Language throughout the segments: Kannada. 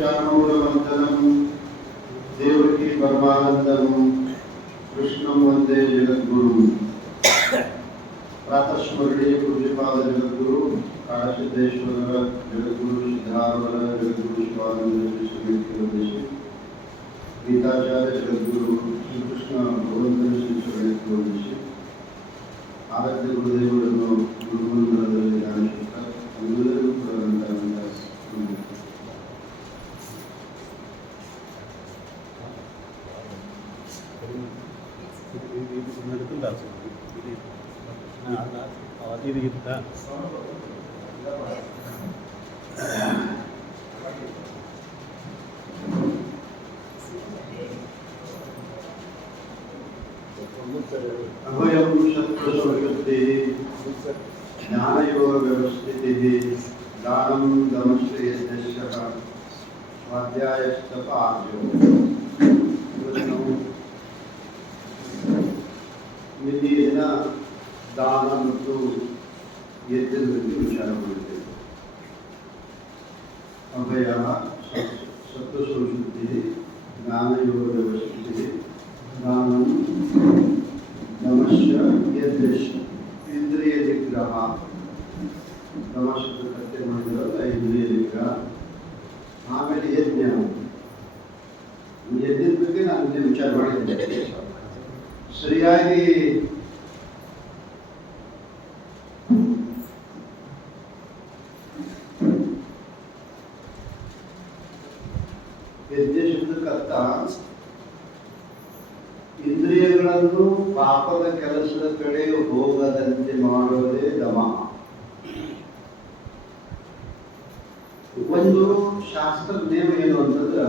जानूरमर्दनं देवकी परमानंदं कृष्णं वंदे जगद्गुरुं। प्रातस्मरणीय पूज्यपाद जगद्गुरु काळसिद्धेश्वर जगद्गुरु सिद्धारूढ जगद्गुरु शिवानंद स्वामी गीताचार्य जगद्गुरु श्री कृष्ण भगवंतन श्री चरणेश्वरी आराध्य गुरुदेवರನ್ನು ಗುರುಮಂದಿರದಲ್ಲಿ ಧ್ಯಾನಿಸುತ್ತಾ ಎಲ್ಲರಿಗೂ अभयं शत्रुसौषुद्धिः ज्ञानयोग व्यवस्थितिः दानं दमश्रेयश्च स्वाध्यायस्तप ಇಲ್ಲಿ ದಿನ ದಾನ ಮತ್ತು ಯಜ್ಞದ ಬಗ್ಗೆ ವಿಚಾರ ಮಾಡಿದ್ದೇವೆ. ಅಭಯ ಸತ್ವಸೌಷುದ್ಧಿः ಜ್ಞಾನयोग ವ್ಯವಸ್ಥಿತಿः दानं दमश्च यद्यश्च इंद्रिय निग्रह दमश करते ಮಾಡಿದ್ರಲ್ಲ ಇಂದ್ರಿಯ ನಿಗ್ರಹ. ಆಮೇಲೆ ಯಜ್ಞ ಯಜ್ಞದ ಬಗ್ಗೆ ನಾನು ವಿಚಾರ ಮಾಡಿದ್ದೆ. ಸರಿಯಾಗಿ ಯಜ್ಞ ಶಬ್ದಕ್ಕರ್ಥ ಇಂದ್ರಿಯಗಳನ್ನು ಪಾಪದ ಕೆಲಸದ ಕಡೆ ಹೋಗದಂತೆ ಮಾಡೋದೇ ದಮ. ಒಂದು ಶಾಸ್ತ್ರ ನೇಮ ಏನು ಅಂತಂದ್ರೆ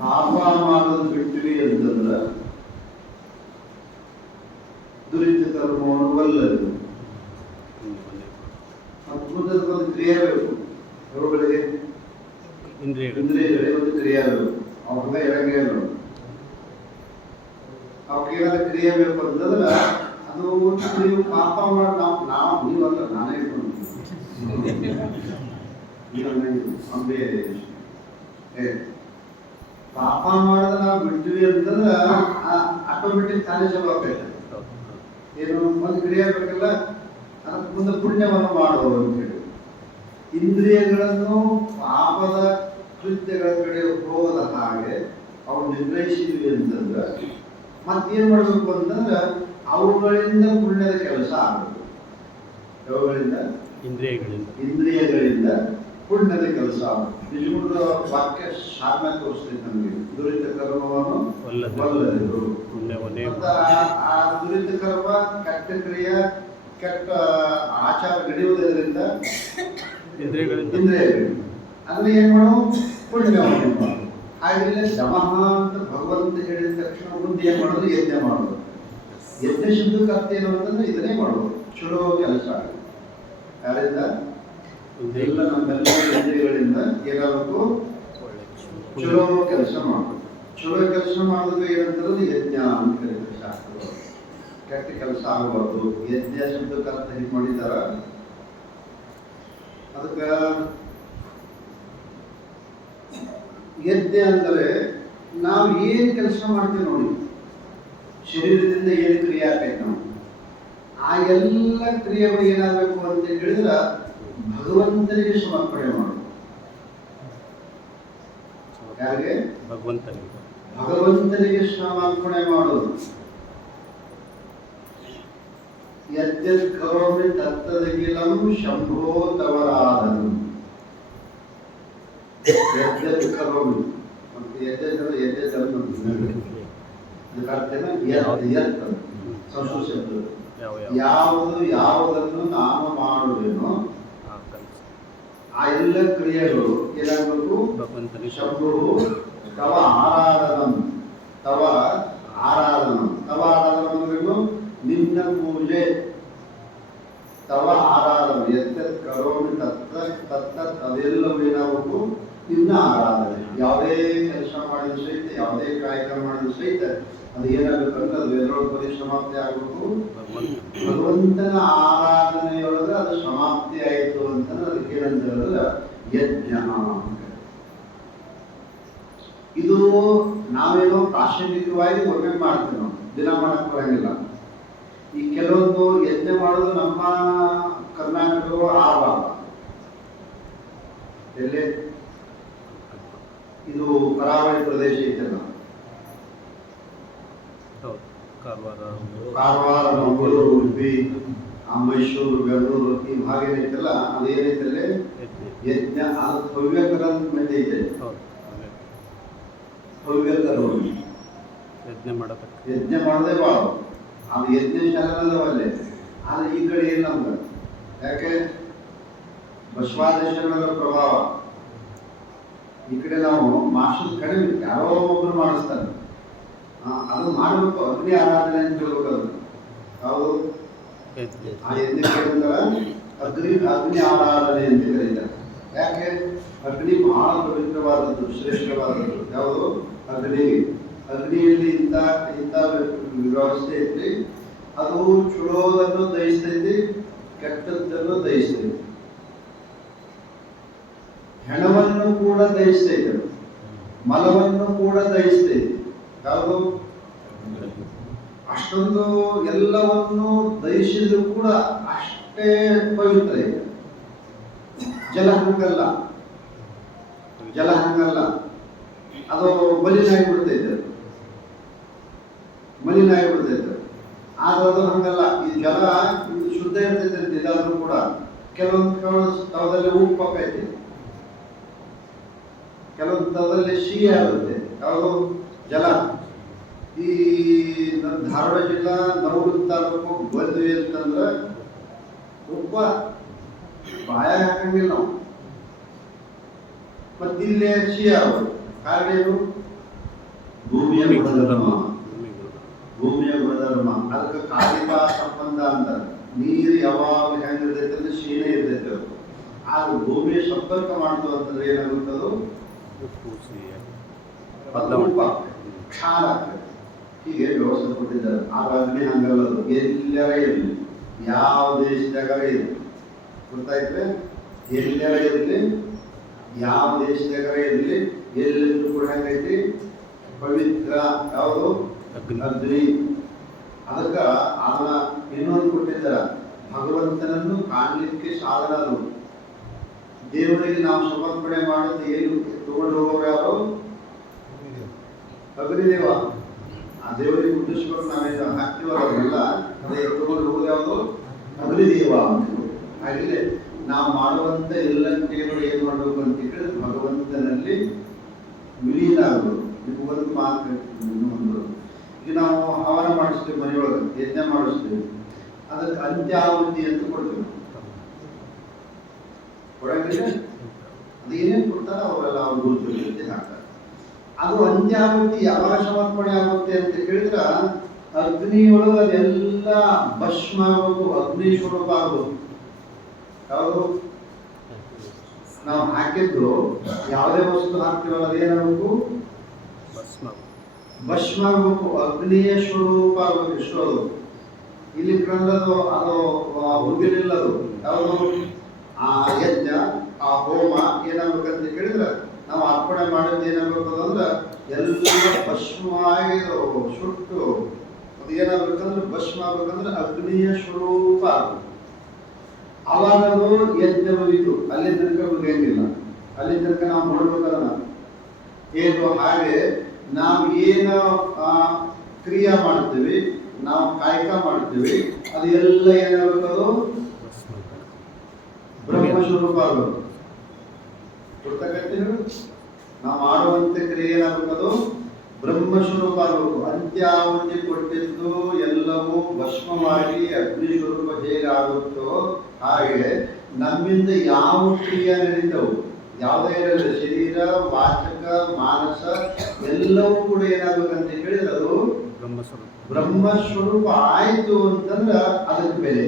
ಪಾಪ ಮಾಡೋದು ಬಿಟ್ಟಿವಿ ಅಂತಂದ್ರೆ ದುರಿತ ಕರ್ಮವನ್ನು ಒಲ್ಲದು. ಒಂದು ಕ್ರಿಯೆ ಬೇಕು, ಅವರುಗಳಿಗೆ ಇಂದ್ರಿಯಗಳಿಗೆ ಒಂದು ಕ್ರಿಯೆ ಬೇಕು. ಅವ್ರ ಎಡಂಗೆ ಅವ್ರಿಗೇನಾದ್ರು ಕ್ರಿಯೆ ಬೇಕು ಅಂತಂದ್ರೆ ಅದು ನೀವು ಪಾಪ ಮಾಡಿ ನಾವು ನೀವಲ್ಲ ನಾನೇ ಅಂಬೆ ಪಾಪ ಮಾಡಿದ್ರೆ ನಾವು ಬಿಡ್ತೀವಿ ಅಂತಂದ್ರೆ ಆಟೋಮೆಟಿಕ್ ತಾನೇ ಚಲೋ ಆಗ್ತೈತೆ. ಏನು ಒಂದು ಕ್ರಿಯೆ ಬೇಕಲ್ಲ, ಅದಕ್ಕೆ ಮುಂದೆ ಪುಣ್ಯವನ್ನು ಮಾಡುವುದು ಅಂತ ಹೇಳಿ ಇಂದ್ರಿಯಗಳನ್ನು ಪಾಪದ ಕೃತ್ಯಗಳ ಕಡೆ ಹೋಗದ ಹಾಗೆ ಅವು ನಿರ್ಣಯಿಸಿದ್ವಿ ಅಂತಂದ್ರೆ ಮತ್ತೇನ್ ಮಾಡಬೇಕು ಅಂತಂದ್ರೆ ಅವುಗಳಿಂದ ಪುಣ್ಯದ ಕೆಲಸ ಆಗಬೇಕು. ಅವುಗಳಿಂದ ಇಂದ್ರಿಯಗಳಿಂದ ಪುಣ್ಯದ ಕೆಲಸ ಆಗಬೇಕು. ನಿಜವಾದ ವಾಕ್ಯ ಸಾಮ್ಯ ತೋರಿಸ್ತೈತೆ ನಮಗೆ. ದುರಿತ ಕರ್ಮವನ್ನು ಒಲ್ಲದಿರು. ಆ ದುರಿತ ಕರ್ಮ ಕೆಟ್ಟ ಕ್ರಿಯೆ ಕೆಟ್ಟ ಆಚಾರ ನಡೆಯುವುದರಿಂದ ಇಂದ್ರಿಯಗಳು ಅಂದ್ರೆ ಏನ್ ಮಾಡೋ ಪುಣ್ಯವನ್ನು ಮಾಡೋದು. ಹಾಗೆ ದಮಃ ಅಂತ ಭಗವಂತ ಹೇಳಿದ ತಕ್ಷಣ ಮುಂದೆ ಏನ್ ಮಾಡೋದು? ಯಜ್ಞ ಮಾಡೋದು. ಯಜ್ಞ ಶಬ್ದಕ್ಕೆ ಅರ್ಥ ಏನು ಅಂತಂದ್ರೆ ಇದನ್ನೇ ಮಾಡೋದು, ಚಲೋ ಕೆಲಸ. ಯಾರಿಂದ? ಎಲ್ಲ ನಮ್ಮೆಲ್ಲ ಇಂದ್ರಿಯಗಳಿಂದ ಏನಾಗಬೇಕು? ಚಲೋ ಕೆಲಸ ಮಾಡೋದು. ಚಲೋ ಕೆಲಸ ಮಾಡೋದಕ್ಕೆ ಏನಂತಂದ್ರೆ ಯಜ್ಞ ಅಂತ ಕರೀತಾರೆ ಶಾಸ್ತ್ರಗಳು. ಕೆಟ್ಟ ಕೆಲಸ ಆಗಬಾರ್ದು. ಯಜ್ಞ ಶಬ್ದಕ್ಕೆ ಅರ್ಥ ಹೇಗೆ ಮಾಡಿದಾರ? ಅದಕ್ಕೆ ಯಜ್ಞ ಅಂದರೆ ನಾವು ಏನು ಕೆಲಸ ಮಾಡ್ತೀವಿ ನೋಡಿ, ಶರೀರದಿಂದ ಏನು ಕ್ರಿಯೆ ಆಗ್ತೈತೆ ನಾವು ಆ ಎಲ್ಲ ಕ್ರಿಯೆಗಳು ಏನಾಗಬೇಕು ಅಂತ ಹೇಳಿದ್ರೆ ಭಗವಂತನಿಗೆ ಸಮರ್ಪಣೆ ಮಾಡೋದು. ಯಾರಿಗೆ? ಭಗವಂತನಿಗೆ ಸಮರ್ಪಣೆ ಮಾಡೋದು. ಯದ್ಯತ್ ಕರೋಮಿ ತತ್ತದಗಿಲಂ ಶಂಭೋ ತವರಾಧನಂ. ಯದ್ಯತ್ ಕರೋಮಿ ಮತ್ತೆ ಯದ್ಯತ್ ಯಾವುದನ್ನು ನಾನು ಮಾಡುವೆನೋ ಆ ಎಲ್ಲ ಕ್ರಿಯೆಗಳು ಏನಾಗಬೇಕು? ಶಂಭು ತವ ಆರಾಧನಂ. ತವ ಆರಾಧನಂ ಅಂದ್ರೇನು? ನಿನ್ನ ಪೂಜೆ. ತವ ಆರಾಧನೆ ಎತ್ತತ್ ಕರೋಮಿ ತತ್ತತ್ ಅದೆಲ್ಲವೂ ಏನಾಗಬೇಕು? ನಿನ್ನ ಆರಾಧನೆ. ಯಾವುದೇ ಕೆಲಸ ಮಾಡಿದ ಸಹಿತ, ಯಾವುದೇ ಕಾಯಕ ಮಾಡಿದ ಸಹಿತ ಅದು ಏನಾಗಬೇಕಂದ್ರೆ ಅದು ಎಲ್ಲರೊಳಗೆ ಪರಿಸಮಾಪ್ತಿ ಆಗಬೇಕು. ಭಗವಂತನ ಆರಾಧನೆಯೊಳಗೆ ಅದು ಸಮಾಪ್ತಿ ಆಯಿತು ಅಂತ ಅದಕ್ಕೆ ಏನಂತ ಹೇಳಿದ್ರೆ ಯಜ್ಞ. ಇದು ನಾವೇನೋ ಪ್ರಾಸಂಗಿಕವಾಗಿ ಒಮ್ಮೆ ಮಾಡ್ತೀವಿ, ನಾವು ದಿನ ಮಾಡಕ್ ಬರಂಗಿಲ್ಲ. ಈ ಕೆಲವೊಂದು ಯಜ್ಞ ಮಾಡೋದು ನಮ್ಮ ಕರ್ನಾಟಕದ ಆಭಾವ. ಎಲ್ಲೇ ಇದು ಕರಾವಳಿ ಪ್ರದೇಶ ಐತಲ್ಲ, ಕಾರವಾರ, ಮಂಗಳೂರು, ಉಡುಪಿ, ಮೈಸೂರು, ಬೆಂಗಳೂರು ಈ ಭಾಗ ಏನೈತಲ್ಲ ಅದು ಏನೈತಲ್ಲೇ ಯಜ್ಞ. ಅದು ಹವ್ಯಕರ ಮೇಲೆ ಐತೆ. ಹವ್ಯಕರ ಯಜ್ಞ ಮಾಡೋದೇ ಬಾಳ ಅದು ಯಜ್ಞ ಶಾಲೆಲ್ಲವಲ್ಲೇ. ಆದ್ರೆ ಈ ಕಡೆ ಏನು ನಮ್ಗೆ ಯಾಕೆ ಬಸವಾದೇಶ್ವರನ ಪ್ರಭಾವ ಈ ಕಡೆ ನಾವು ಮಾಡಿಸೋದು ಕಡಿಮೆ, ಯಾರೋ ಒಬ್ರು ಮಾಡಿಸ್ತಾರೆ. ಅದು ಮಾಡಬೇಕು, ಅಗ್ನಿ ಆರಾಧನೆ ಅಂತ ಹೇಳ್ಬೇಕು. ಅದು ಯಾವುದು ಆ ಯಜ್ಞಕ್ಕೆ ಅಗ್ನಿ ಆರಾಧನೆ ಅಂತ ಕರೀತಾರೆ. ಯಾಕೆ ಅಗ್ನಿ ಬಹಳ ಪವಿತ್ರವಾದದ್ದು, ಶ್ರೇಷ್ಠವಾದದ್ದು. ಯಾವುದು ಅಗ್ನಿಯಲ್ಲಿ ಇಂಥ ವ್ಯವಸ್ಥೆ ಐತಿ. ಅದು ಚುಳೋದನ್ನು ದಹಿಸ್ತೈತಿ, ಕೆಟ್ಟದ್ದನ್ನು ದಹಿಸ್ತೈತಿ, ಹೆಣವನ್ನು ಕೂಡ ದಹಿಸ್ತೈತೆ, ಮಲವನ್ನು ಕೂಡ ದಹಿಸ್ತೈತಿ. ಯಾವುದು ಅಷ್ಟೊಂದು ಎಲ್ಲವನ್ನು ದಹಿಸಿದ್ರು ಕೂಡ ಅಷ್ಟೇ ಪವಿತ್ರ ಇದೆ. ಜಲ ಹಂಗಲ್ಲ, ಅದು ಮಲಿನಾಗಿಬಿಡ್ತೈತೆ. ಆದ್ರೆ ಅದು ಹಂಗಲ್ಲ. ಈ ಜಲ ಶುದ್ಧ ಇರ್ತೈತೆ ಇದಾದ್ರೂ ಕೂಡ ಕೆಲವೊಂದು ಸ್ಥಳದಲ್ಲಿ ಉಪ್ಪು ಹಾಕೈತಿ, ಕೆಲವೊಂದು ಸ್ಥಳದಲ್ಲಿ ಸಿಹಿ ಆಗುತ್ತೆ. ಯಾವುದು ಜಲ. ಈ ಧಾರವಾಡ ಜಿಲ್ಲಾ ನವಲಗುಂದ ತಾಲೂಕು ಬಂದ್ವಿ ಅಂತಂದ್ರೆ ಉಪ್ಪ ಬಾಯಾಗ ಹಾಕಂಗಿಲ್ಲ ನಾವು. ಮತ್ತಿಲ್ಲೇ ಸಿಹಿ ಆಗೋದು. ಕಾರಣ ಏನು? ಭೂಮಿಯ ಗುಣಧರ್ಮ. ಅದಕ್ಕೆ ಕಾಲಿಕ ಸಂಬಂಧ ಅಂತಾರೆ. ನೀರು ಯಾವಾಗ ಹೆಂಗಿರ್ತೈತೆ ಶೀನೇ ಇರ್ತೈತೆ. ಆದ್ರೆ ಭೂಮಿಯ ಸಂಪರ್ಕ ಮಾಡ್ತು ಅಂತಂದ್ರೆ ಏನಾಗುತ್ತದು ಕ್ಷಾರ ಆಗ್ತದೆ. ಹೀಗೆ ವ್ಯವಸ್ಥೆ ಕೊಟ್ಟಿದ್ದಾರೆ. ಆಗ ಅಗ್ನಿ ಹಂಗಲ್ಲದು. ಎಲ್ಲರ ಇರಲಿ, ಯಾವ ದೇಶದಾಗ ಇರಲಿ, ಗೊತ್ತಾಯ್ತು? ಎಲ್ಲರ ಇರಲಿ, ಯಾವ ದೇಶದಾಗ ಇರಲಿ, ಎಲ್ಲೆಲ್ಲೂ ಕೂಡ ಹೆಂಗೈತಿ ಪವಿತ್ರ. ಯಾವುದು ಅಗ್ನಿ. ಅದಕ್ಕೆ ಅದನ್ನ ಇನ್ನೊಂದು ಕೊಟ್ಟಿದ್ದಾರ, ಭಗವಂತನನ್ನು ಕಾಣಲಿಕ್ಕೆ ಸಾಧನ. ಅದು ದೇವರಿಗೆ ನಾವು ಸಮರ್ಪಣೆ ಮಾಡೋದು ಏನು? ತಗೊಂಡು ಹೋಗೋರು ಯಾರು? ಅಗ್ನಿದೇವ. ಆ ದೇವರಿಗೆ ಮುಟ್ಟಿಸ್ಬೇಕು. ನಾವೇನು ಹಾಕ್ತೀವಲ್ಲ ಅದನ್ನೆಲ್ಲ, ಅದೇ ತಗೊಂಡು ಹೋಗೋದು ಯಾವುದು? ಅಗ್ನಿದೇವ ಅಂತ. ಹಾಗೆ ನಾವು ಮಾಡುವಂತ ಎಲ್ಲ ಕ್ರಿಯೆಗಳು ಏನ್ ಮಾಡಬೇಕು ಅಂತ ಹೇಳಿದ್ರೆ ಭಗವಂತನಲ್ಲಿ ವಿಲೀನ ಆಗಬೇಕು. ಒಂದು ಮಾತು ಈಗ ನಾವು ಹವನ ಮಾಡಿಸ್ತೀವಿ, ಮನೆಯೊಳಗೆ ಯಜ್ಞ ಮಾಡಿಸ್ತೀವಿ, ಅದಕ್ಕೆ ಅಂತ್ಯಾಹುತಿ ಅಂತ ಕೊಡ್ತೀವಿ. ಕೊಡಂಗಿಲ್ಲ, ಅದು ಏನೇನು ಕೊಡ್ತಾರ ಅವರೆಲ್ಲ ಅವ್ರ ಗುರುತು ಹಾಕ್ತಾರೆ. ಅದು ಅಂತ್ಯಾಹುತಿ ಯಾವಾಗ ಸಮರ್ಪಣೆ ಆಗುತ್ತೆ ಅಂತ ಕೇಳಿದ್ರ ಅಗ್ನಿಯೊಳಗೆ ಅದೆಲ್ಲ ಭಸ್ಮ ಆಗಬೇಕು, ಅಗ್ನಿ ಸ್ವರೂಪ ಆಗಬೇಕು. ಯಾವುದು ನಾವು ಹಾಕಿದ್ದು ಯಾವುದೇ ವಸ್ತು ಹಾಕ್ತೀವಲ್ಲ ಅದೇನಾಗಬೇಕು? ಭಸ್ಮ ಆಗಬೇಕು, ಅಗ್ನಿಯ ಸ್ವರೂಪ ಆಗಬೇಕು. ಎಷ್ಟು ಅದು ಇಲ್ಲಿ ಕಂಡದು ಅದು ಹುಡುಗಿಲಿಲ್ಲ. ಅದು ಯಾವುದು? ಆ ಯಜ್ಞ, ಆ ಹೋಮ ಏನಾಗ್ಬೇಕಂತ ಕೇಳಿದ್ರೆ ನಾವು ಅರ್ಪಣೆ ಮಾಡಿದ್ದು ಏನಾಗಬೇಕು ಅಂದ್ರೆ ಎಲ್ಲ ಭಸ್ಮವಾಗಿ ಸುಟ್ಟು ಅದು ಏನಾಗ್ಬೇಕಂದ್ರೆ ಭಸ್ಮ ಆಗ್ಬೇಕಂದ್ರೆ ಅಗ್ನಿಯ ಸ್ವರೂಪ ಆಗಬೇಕು. ಅವಾಗ ಅದು ಯಜ್ಞ ಮುಗಿತು. ಅಲ್ಲಿ ತನಕ ಮುಗಿಯಂಗಿಲ್ಲ. ಅಲ್ಲಿ ತನಕ ನಾವು ನೋಡ್ಬೇಕಲ್ಲ ಏನು. ಹಾಗೆ ನಾವು ಏನು ಕ್ರಿಯಾ ಮಾಡ್ತೀವಿ, ನಾವು ಕಾಯಕ ಮಾಡ್ತೀವಿ, ಅದು ಎಲ್ಲ ಏನಾಗಬೇಕು? ಬ್ರಹ್ಮಸ್ವರೂಪ ಆಗಬೇಕು. ಗೊತ್ತಾಗತ್ತೆ? ನಾವು ಮಾಡುವಂತ ಕ್ರಿಯೆ ಏನಾಗಬೇಕು? ಬ್ರಹ್ಮಸ್ವರೂಪ ಆಗಬೇಕು. ಅಂತ್ಯಾಹುತಿ ಕೊಟ್ಟಿದ್ದು ಎಲ್ಲವೂ ಭಸ್ಮವಾಗಿ ಅಗ್ನಿ ಸ್ವರೂಪ ಹೇಗೆ ಆಗುತ್ತೋ ಹಾಗೆ ನಮ್ಮಿಂದ ಯಾವ ಕ್ರಿಯೆ ನಡೀತವು, ಯಾವುದೇ ಇರಲಿ, ಶರೀರ, ವಾಚಕ, ಮಾನಸ ಎಲ್ಲವೂ ಕೂಡ ಏನಾಗಬೇಕಂತ ಹೇಳಿದ್ರೆ ಅದು ಬ್ರಹ್ಮಸ್ವರೂಪ ಆಯ್ತು ಅಂತಂದ್ರೆ ಅದಕ್ಕೆ ಬೆಲೆ.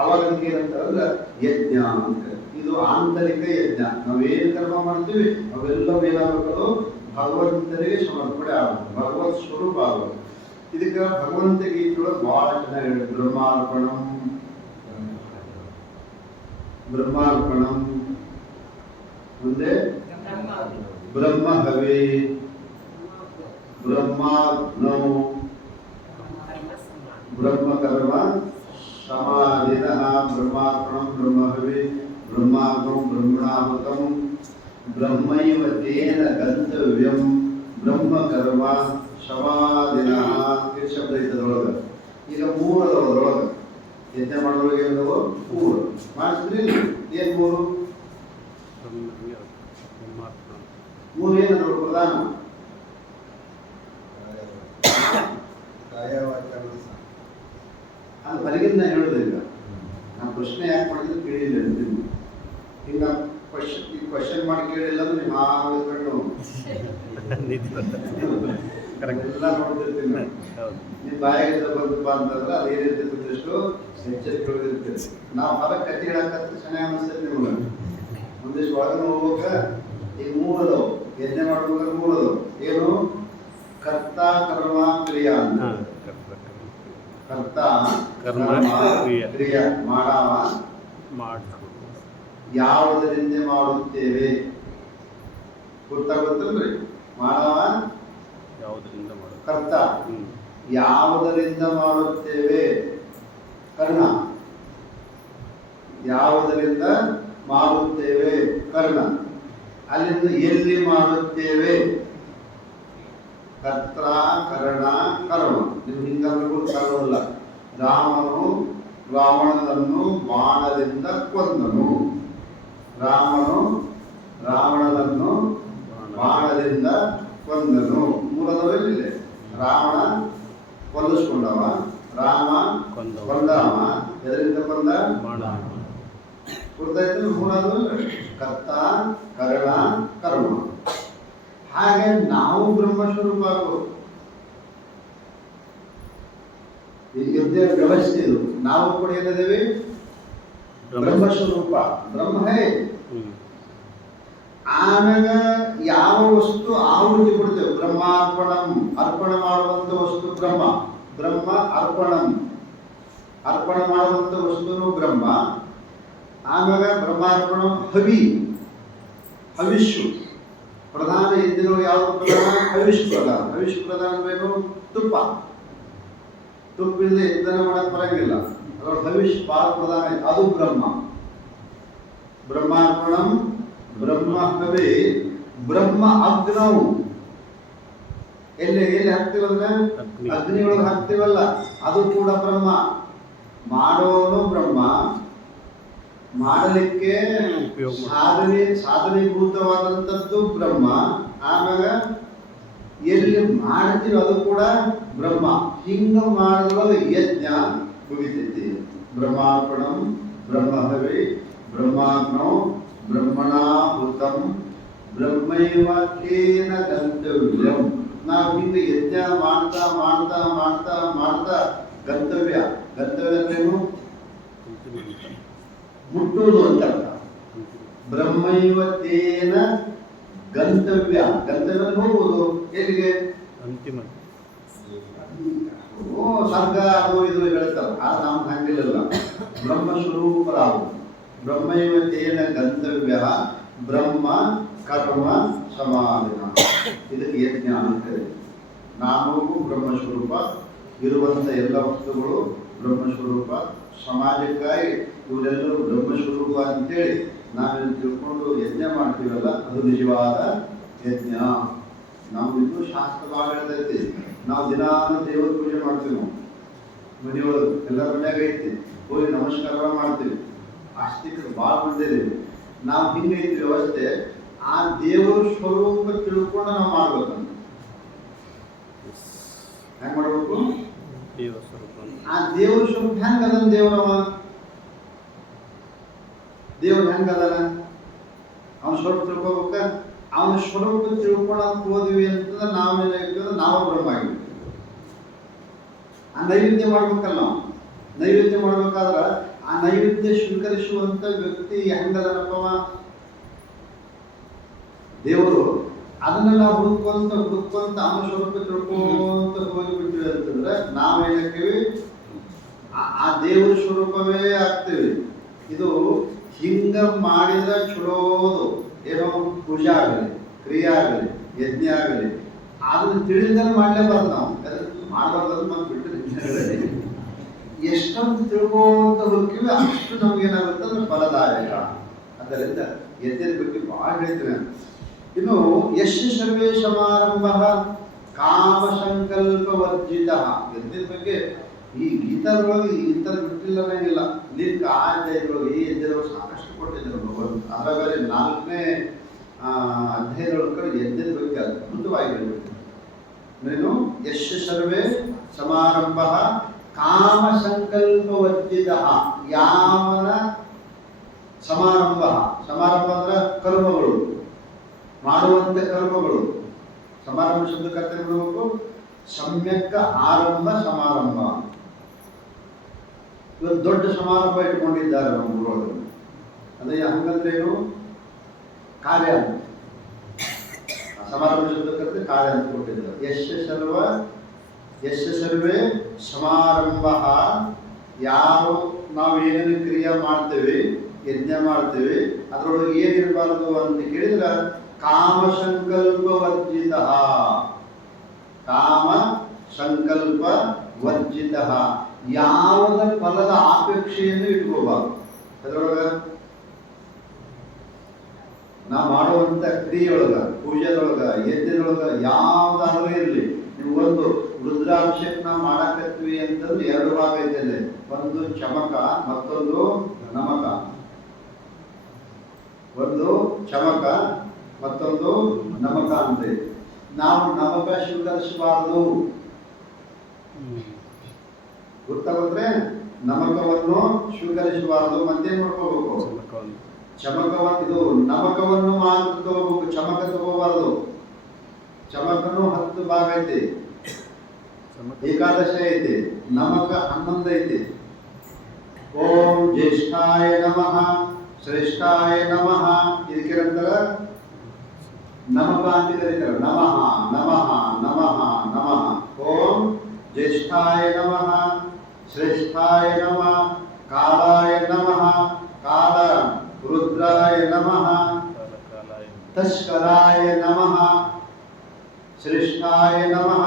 ಅವಾಗ ಏನಂತಂದ್ರೆ ಯಜ್ಞ ಅಂತ. ಇದು ಆಂತರಿಕ ಯಜ್ಞ. ನಾವೇನು ಕರ್ಮ ಮಾಡ್ತೀವಿ ಅವೆಲ್ಲವೂ ಏನಾಗಬೇಕು? ಭಗವಂತನಿಗೆ ಸಮರ್ಪಣೆ ಆಗಬೇಕು, ಭಗವತ್ ಸ್ವರೂಪ ಆಗಬೇಕು. ಇದಕ್ಕೆ ಭಗವಂತ ಗೀತೆಯೊಳಗೆ ಬಹಳ ಚೆನ್ನಾಗಿ ಹೇಳಿ ಬ್ರಹ್ಮಾರ್ಪಣಂ ಮುಂದೆ ಬ್ರಹ್ಮ ಹವಿ ಬ್ರಹ್ಮಾಗ್ನೌ ಬ್ರಹ್ಮಕರ್ಮ ಸಮಾಧಿನ ಬ್ರಹ್ಮಾರ್ಪಣಂ ಬ್ರಹ್ಮ ಹವಿ ಬ್ರಹ್ಮಾಗ್ನೌ ಬ್ರಹ್ಮಣಾಹುತಂ ಬ್ರಹ್ಮೈವ ತೇನ ಗಂತವ್ಯಂ ಬ್ರಹ್ಮಕರ್ಮ ಸಮಾಧಿನ ಇದು ಶಬ್ದ ಇದ್ದದ್ರೊಳಗೆ. ಈಗ ಮೂರು ಅದ್ರೊಳಗೆ ಯಜ್ಞ ಮಾಡೋದ್ರೊಳಗೆ ಏನದವು ಮೂರು ಮಾಡಿಸ್ರಿ. ಏನು ಮೂರು? ಮೂರು ಏನದು ಪ್ರಧಾನ? ಅದು ಹೊರಗಿಂದ ಹೇಳೋದಿಲ್ಲ. ನಾನು ಪ್ರಶ್ನೆ ಯಾಕೆ ಮಾಡಿದ್ರೆ ಕೇಳಿಲ್ಲ ಅಂತೀನಿ. ಈಗ ಕ್ವಶನ್ ಮಾಡಿ ಕೇಳಿಲ್ಲ ಅಂದ್ರೆ ನಿಮ್ಮ ಕಣ್ಣು ಎಲ್ಲ ನೋಡ್ತಿರ್ತೀನಿ. ನಿಮ್ಮ ಬಾಯಾಗಿಂದ ಬಂದಪ್ಪ ಅಂತಂದ್ರೆ ಅದು ಏನಿರ್ತಿತ್ತು ಎಚ್ಚರಿಕೆ. ನಾವು ಹೊರಗೆ ಕತ್ತಿ ಹೇಳಕ್ಕಂತ ಚೆನ್ನಾಗಿ ಅನಿಸ್ತೈತೆ ನಿಮ್ಗೆ. ಒಂದಿಷ್ಟು ಒಳಗೆ ಹೋಗ್ಬೇಕ. ಈಗ ಮೂರು ಅದಾವು. ಯಜ್ಞ ಮಾಡ್ಬೇಕಾದ್ರೆ ಮೂರು ಅದಾವು. ಏನು? ಕರ್ತ ಕರ್ಮ ಕ್ರಿಯಾ ಅಂತ. ಕರ್ತ ಕ್ರಿಯಾ ಮಾಡವ ಯಾವುದರಿಂದ ಮಾಡುತ್ತೇವೆ ಗೊತ್ತಾಗುತ್ತಲ್ರಿ? ಮಾಡವ ಯಾವುದರಿಂದ ಕರ್ತ ಯಾವುದರಿಂದ ಮಾಡುತ್ತೇವೆ. ಕರ್ಣ ಯಾವುದರಿಂದ ಮಾಡುತ್ತೇವೆ. ಕರ್ಣ ಅಲ್ಲಿಂದ ಎಲ್ಲಿ ಮಾಡುತ್ತೇವೆ. ಕರ್ತ ಕರ್ಣ ಕರ್ಮ. ನೀವು ಹಿಂಗಂದ್ರೂ ಕರ್ಮಲ್ಲ. ರಾಮನು ರಾವಣನನ್ನು ಬಾಣದಿಂದ ಕೊಂದನು. ರಾಮನು ರಾವಣನನ್ನು ಬಾಣದಿಂದ ಕೊಂದನು. ಮೂರದವರಿಲ್ಲ. ರಾವಣ ಕೊಲ್ಲಿಸ್ಕೊಂಡವ, ರಾಮ ಕೊಂದವ. ಎದರಿಂದ ಕೊಂದ? ಗೊತ್ತಾಯ್ತು? ಮೂರದವಲ್ಲ. ಕರ್ತ ಕರ್ಣ ಕರ್ಮ. ಹಾಗೆ ನಾವು ಬ್ರಹ್ಮಸ್ವರೂಪ ಆಗೋದು. ಈಗ ವ್ಯವಸ್ಥೆ ಇದು. ನಾವು ಕೂಡ ಏನಿದ್ದೇವೆ? ಬ್ರಹ್ಮಸ್ವರೂಪ. ಬ್ರಹ್ಮ ಹೇ. ಆಮೇಲೆ ಯಾವ ವಸ್ತು ಆಹುತಿ ಕೊಡ್ತೇವೆ? ಬ್ರಹ್ಮಾರ್ಪಣಂ. ಅರ್ಪಣೆ ಮಾಡುವಂತ ವಸ್ತು ಬ್ರಹ್ಮ. ಬ್ರಹ್ಮ ಅರ್ಪಣಂ. ಅರ್ಪಣ ಮಾಡುವಂತ ವಸ್ತುನು ಬ್ರಹ್ಮ. ಆಮೇಲೆ ಬ್ರಹ್ಮಾರ್ಪಣಂ ಹವಿ. ಹವಿಷ್ಯು ಪ್ರಧಾನ. ಹಿಂದಿನ ಯಾವುದು ಪ್ರಧಾನ? ಹವಿಷ್ ಪ್ರಧಾನ. ಹವಿಷ್ ಪ್ರಧಾನ ಏನು? ತುಪ್ಪ. ತುಪ್ಪಿಲ್ಲದೆ ಇಂಧನ ಮಾಡಕ್ ಬರಂಗಿಲ್ಲ. ಅದರ ಹವಿಷ್ ಭಾಳ ಪ್ರಧಾನ. ಅದು ಬ್ರಹ್ಮ. ಬ್ರಹ್ಮಾರ್ಪಣಂ ಬ್ರಹ್ಮ ಹವಿ ಬ್ರಹ್ಮ ಅಗ್ನೌ. ಎಲ್ಲಿ ಹಾಕ್ತಿವಲ್ಲ? ಅಗ್ನಿಯೊಳಗೆ ಹಾಕ್ತಿವಲ್ಲ, ಅದು ಕೂಡ ಬ್ರಹ್ಮ. ಮಾಡೋನು ಬ್ರಹ್ಮ. ಮಾಡಲಿಕ್ಕೆ ಸಾಧನೀಭೂತವಾದಂಥದ್ದು ಬ್ರಹ್ಮ. ಆಮೇಲೆ ಎಲ್ಲಿ ಮಾಡ್ತೀವಿ ಅದು ಕೂಡ ಬ್ರಹ್ಮ. ಹಿಂಗ ಮಾಡಿದೊಳಗೆ ಯಜ್ಞ ಮುಗಿತೈತಿ. ಬ್ರಹ್ಮಾರ್ಪಣಂ ಬ್ರಹ್ಮ ಹವಿ ಬ್ರಹ್ಮಾಗ್ನೌ ಬ್ರಹ್ಮಣಾಹುತಂ ಬ್ರಹ್ಮೈವ ತೇನ ಗಂತವ್ಯಂ. ನಾವು ಹಿಂಗೆ ಯಜ್ಞ ಮಾಡ್ತಾ ಮಾಡ್ತಾ ಮಾಡ್ತಾ ಮಾಡ್ತಾ ಗಂತವ್ಯ. ಗಂತವ್ಯ ಅಂದ್ರೇನು? ಮುಟ್ಟುವುದು ಅಂತ ಅರ್ಥ. ಬ್ರಹ್ಮೈವ ತೇನ ಗಂತವ್ಯ. ಗಂತವ್ಯ ಹೋಗುವುದು ಎಲ್ಲಿಗೆ? ಅಂತಿಮ. ಸ್ವರ್ಗ ಅದು ಇದು ಹೇಳ್ತಾರೆ. ಆದ್ರೆ ನಾವು ಹಂಗಿಲ್ಲ. ಬ್ರಹ್ಮ ಸ್ವರೂಪರಾಗುವುದು. ಬ್ರಹ್ಮೈವ ತೇನ ಗಂತವ್ಯ ಬ್ರಹ್ಮ ಕರ್ಮ ಸಮಾಧಿನ. ಇದಕ್ಕೆ ಯಜ್ಞ ಅಂತೇಳಿ. ನಾನು ಬ್ರಹ್ಮಸ್ವರೂಪ. ಇರುವಂಥ ಎಲ್ಲ ವಸ್ತುಗಳು ಬ್ರಹ್ಮಸ್ವರೂಪ. ಸಮಾಜಕ್ಕಾಗಿ ಇವರೆಲ್ಲರೂ ಬ್ರಹ್ಮಸ್ವರೂಪ ಅಂತೇಳಿ ನಾವೇನು ತಿಳ್ಕೊಂಡು ಯಜ್ಞ ಮಾಡ್ತೀವಲ್ಲ, ಅದು ನಿಜವಾದ ಯಜ್ಞ. ನಮ್ದಿದ್ದು ಶಾಸ್ತ್ರವಾಗಿ ಹೇಳ್ತೈತಿ. ನಾವು ದಿನಾನು ದೇವರ ಪೂಜೆ ಮಾಡ್ತೀವಿ. ನಾವು ಮನೆಯೊಳಗೆ ಎಲ್ಲರ ಮನ್ಯಾಗ ಐತಿ. ಹೋಗಿ ನಮಸ್ಕಾರ ಮಾಡ್ತೀವಿ. ಆಸ್ತಿಕರು ಭಾಳ ಬಂದಿದ್ದೀವಿ. ನಾವು ಹಿಂಗೈತಿ ವ್ಯವಸ್ಥೆ. ಆ ದೇವರ ಸ್ವರೂಪ ತಿಳ್ಕೊಂಡು ನಾವು ಮಾಡ್ಬೇಕಂತ. ಹೆಂಗ್ ಮಾಡ್ಬೇಕು? ಆ ದೇವ್ರ ಸ್ವರೂಪ ಹೆಂಗ ಅದನ? ದೇವ್ರ ಹೆಂಗ ಅದನ? ಅವನ ಸ್ವರೂಪ ತಿಳ್ಕೊಬೇಕ. ಅವನ ಸ್ವರೂಪ ತಿಳ್ಕೊಳಕ್ ಹೋದ್ವಿ ಅಂತಂದ್ರೆ ನಾವೇನಾಗ್ತದೆ? ನಾವು ಬ್ರಹ್ಮ ಆಗಿರ್ತೀವಿ. ಆ ನೈವೇದ್ಯ ಮಾಡ್ಬೇಕಲ್ಲ. ನಾವು ನೈವೇದ್ಯ ಮಾಡ್ಬೇಕಾದ್ರೆ ಆ ನೈವೇದ್ಯ ಸ್ವೀಕರಿಸುವಂತ ವ್ಯಕ್ತಿ ಹೆಂಗದನಪ್ಪವ? ದೇವರು ಅದನ್ನ ನಾವು ಹುಡುಕೊಂತ ನಾಮಸ್ವರೂಪ ತಿಳ್ಕೊಂತ ಹೋಗಿಬಿಟ್ವಿ ಅಂತಂದ್ರೆ ನಾವೇನಾಗ್ತೀವಿ ಆ ದೇವರ ಸ್ವರೂಪವೇ ಆಗ್ತೀವಿ. ಇದು ಹಿಂಗ ಮಾಡಿದ್ರೆ ಚಲೋದು, ಏನೋ ಪೂಜೆ ಆಗಲಿ, ಕ್ರಿಯೆ ಆಗಲಿ, ಯಜ್ಞ ಆಗಲಿ, ಅದನ್ನ ತಿಳಿದ್ರೆ ಮಾಡ್ಲೇಬಾರ್ದು. ನಾವು ಮಾಡಬಾರ್ದು ಮತ್ತೆ ಬಿಟ್ಟು ಎಷ್ಟೊಂದು ತಿಳ್ಕೊಂತ ಹೋಗ್ತೀವಿ ಅಷ್ಟು ನಮ್ಗೇನಾಗುತ್ತೆ ಅಂದ್ರೆ ಫಲದಾಯಕ. ಅದರಿಂದ ಯಜ್ಞದ ಬಗ್ಗೆ ಭಾಳ ಹೇಳ್ತೀನಿ. ಇನ್ನು ಯಶ್ ಸರ್ವೇ ಸಮಾರಂಭ ಕಾಮ ಸಂಕಲ್ಪ ವರ್ಜಿತ. ಯಜ್ಞದ ಬಗ್ಗೆ ಈ ಗೀತಾದೊಳಗೆ ಇಂಥದ್ದು ಬಿಟ್ಟಿಲ್ಲದಂಗಿಲ್ಲ. ಇಲ್ಲಿ ಕಾಯ್ದೆಗಳು ಈ ಯಜ್ಞದೊಳಗೆ ಸಾಕಷ್ಟು ಕೊಟ್ಟಿದ್ದಾರೆ ಭಗವಂತ. ಅದರ ಬೇರೆ 4ನೇ ಅಧ್ಯಾಯದೊಳಗೆ ಯಜ್ಞದ ಬಗ್ಗೆ ಅದ್ಭುತವಾಗಿ ಹೇಳ್ಬಿಟ್ಟು ನೀನು ಯಶ್ ಸರ್ವೇ ಸಮಾರಂಭ ಕಾಮ ಸಂಕಲ್ಪ ವರ್ಜಿತ. ಯಾವನ ಸಮಾರಂಭ ಅಂದ್ರೆ ಕರ್ಮಗಳು, ಮಾಡುವಂತ ಕರ್ಮಗಳು. ಸಮಾರಂಭ ಶಬ್ದಕ್ಕೆ ಅರ್ಥ ಮಾಡಬೇಕು, ಸಮ್ಯಕ್ ಆರಂಭ ಸಮಾರಂಭ. ಇವತ್ತು ದೊಡ್ಡ ಸಮಾರಂಭ ಇಟ್ಕೊಂಡಿದ್ದಾರೆ ನಮ್ಮ ಊರೊಳಗೆ. ಅದೇ ಹಂಗಂದ್ರೆ ಏನು, ಕಾರ್ಯ ಅಂತ. ಸಮಾರಂಭ ಶಬ್ದಕ್ಕೆ ಕಾರ್ಯ ಅಂತ ಕೊಟ್ಟಿದ್ದಾರೆ. ಯಶ್ ಸರ್ವೇ ಸಮಾರಂಭ. ಯಾವ ನಾವು ಏನೇನು ಕ್ರಿಯೆ ಮಾಡ್ತೇವೆ, ಯಜ್ಞ ಮಾಡ್ತೇವೆ, ಅದರೊಳಗೆ ಏನಿರಬಾರದು ಅಂತ ಕೇಳಿದ್ರೆ ಕಾಮ ಸಂಕಲ್ಪ ವರ್ಜಿತ. ಕಾಮ ಸಂಕಲ್ಪ ವರ್ಜಿತ. ಯಾವುದ ಫಲದ ಅಪೇಕ್ಷೆಯನ್ನು ಇಟ್ಕೋಬಾರ್ದು. ಅದರೊಳಗ ನಾವು ಮಾಡುವಂತ ಕ್ರಿಯೆಯೊಳಗ, ಪೂಜೆದೊಳಗ, ಯಜ್ಞದೊಳಗ ಯಾವ್ದಾದ್ರೂ ಇರಲಿ, ನೀವು ಒಂದು ರುದ್ರಾಭಿಷೇಕ ನಾವು ಮಾಡಕತ್ವಿ ಅಂತಂದ್ರೆ 2 ಭಾಗ ಐತೆ. ಒಂದು ಚಮಕ, ಮತ್ತೊಂದು ನಮಕ. ಒಂದು ಚಮಕ, ಮತ್ತೊಂದು ನಮಕ ಅಂತ. ನಾವು ನಮಕ ಸ್ವೀಕರಿಸಬಾರದು. ಗೊತ್ತಾಗುತ್ತೆ? ನಮಕವನ್ನು ಸ್ವೀಕರಿಸಬಾರದು. ಮತ್ತೇನ್ ಮಾಡ್ಕೋಬೇಕು? ಚಮಕವನ್ನು, ಇದು ನಮಕವನ್ನು ಮಾತ್ರ ತಗೋಬೇಕು, ಚಮಕ ತಗೋಬಾರದು. ಚಮಕನು 10 ಭಾಗ ಐತಿ, ಏಕಾದಶಿ ಐತಿ, ನಮಕ 11 ಐತಿ. ಓಂ ಜ್ಯೇಷ್ಠಾಯ ನಮಃ, ಶ್ರೇಷ್ಠಾಯ ನಮಃ, ಇದಕ್ಕೆ ನಂತರ ನಮಕ ಅಂತ ಕರೀತಾರೆ. ನಮಃ ನಮಃ ನಮಃ ನಮಃ. ಓಂ ಜ್ಯೇಷ್ಠಾಯ ನಮಃ, ಶ್ರೇಷ್ಠಾಯ ನಮಃ, ಕಾಲಾಯ ನಮಃ, ಕಾಲ ರುದ್ರಾಯ ನಮಃ, ತಸ್ಕರಾಯ ನಮಃ, ಶ್ರೇಷ್ಠಾಯ ನಮಃ,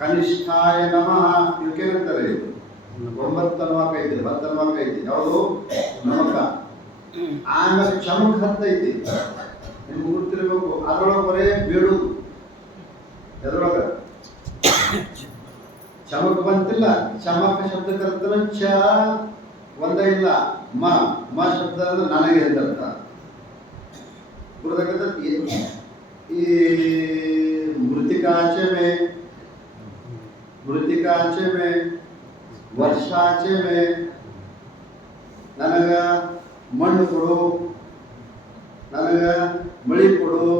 ಕನಿಷ್ಠಾಯ ನಮಃ. ಇವಕ್ಕೇನಂತಾರೆ? 9 ನಮಕ ಐತಿ, 10 ನಮಕ ಐತಿ. ಯಾವುದು? ನಮಕ. ಆಮೇಲೆ ಚಮಕ 10 ಐತಿ. ನಿಮ್ಗೆ ಗೊತ್ತಿರಬೇಕು. ಅದರೊಳಗೆ ಬರೇ ಬೇಡುದು. ಎದ್ರೊಳಗ ಚಮಕ ಬಂತಿಲ್ಲ. ಚಮಕ ಶಬ್ದಕ್ಕೆ ಅರ್ಥ ಚ ಒಂದ ಇಲ್ಲ, ಮ ಶಬ್ದ ಅಂದ್ರೆ ನನಗೆ ಅಂತ ಅರ್ಥ. ಈ मृतिकाचे में ವರ್ಷಾಚೆ में ನನಗ ಮಣ್ಣು ಕೊಡು, ನನಗ ಮಳಿ ಕೊಡು.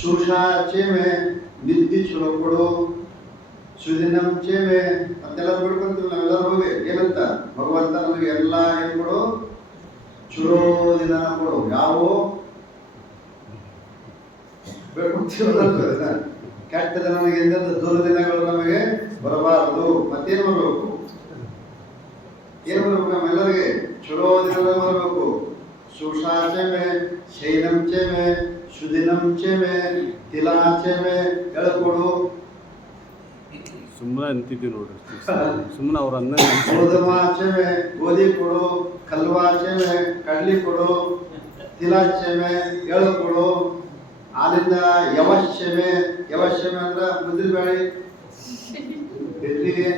ಶುಷಾಚೆ में ನಿದ್ದಿ ಚಲೋ ಕೊಡು. ಸುದಿನಂಚೆ में ಅಂತೆಲ್ಲ ಬಿಡ್ಕೊಂತೀವಿ ನಾವೆಲ್ಲರೂ ಹೋಗಿ. ಏನಂತ? ಭಗವಂತ ನನಗೆ ಎಲ್ಲ ಏನು ಕೊಡು? ಚಲೋ ದಿನ ಕೊಡು. ಯಾವ ಕೆಟ್ಟ ದಿನ ನನಗೆ ದುರ್ದಿನಗಳು ನಮಗೆ ಬರಬಾರದು. ಮತ್ತೇನು ಮಾಡಬೇಕು? ಏನು ಮಾಡಬೇಕು? ನಮ್ಮೆಲ್ಲರಿಗೆ ಚಲೋ ದಿನ ಬರಬೇಕು. ಸುಷಾಚೆ में ಶೈನಂಚೆ में ಸುದಿನಂಚೆ में ತಿಲಾಚೆ में ಹೇಳ್ಕೊಡು. ಸುಮ್ಮನೆ ಅಂತಿದ್ವಿ ನೋಡ್ರಿ, ಸುಮ್ಮನೆ ಅವ್ರ ಅನ್ನ. ಗೋಧುಮಾಚೆ में ಗೋಧಿ ಕೊಡು, ಕಲ್ವಾಚೆ में ಕಡ್ಲಿ ಕೊಡು, ತಿಲಾಚೆ में ಎಳ್ಳು ಕೊಡು. ಆದಿಂದ ಯವಶ್ಯಮೆ ಅಂದ್ರೆ ಮುದ್ರಿ ಬೇಳೆ ಇಡ್ಲಿಗೆ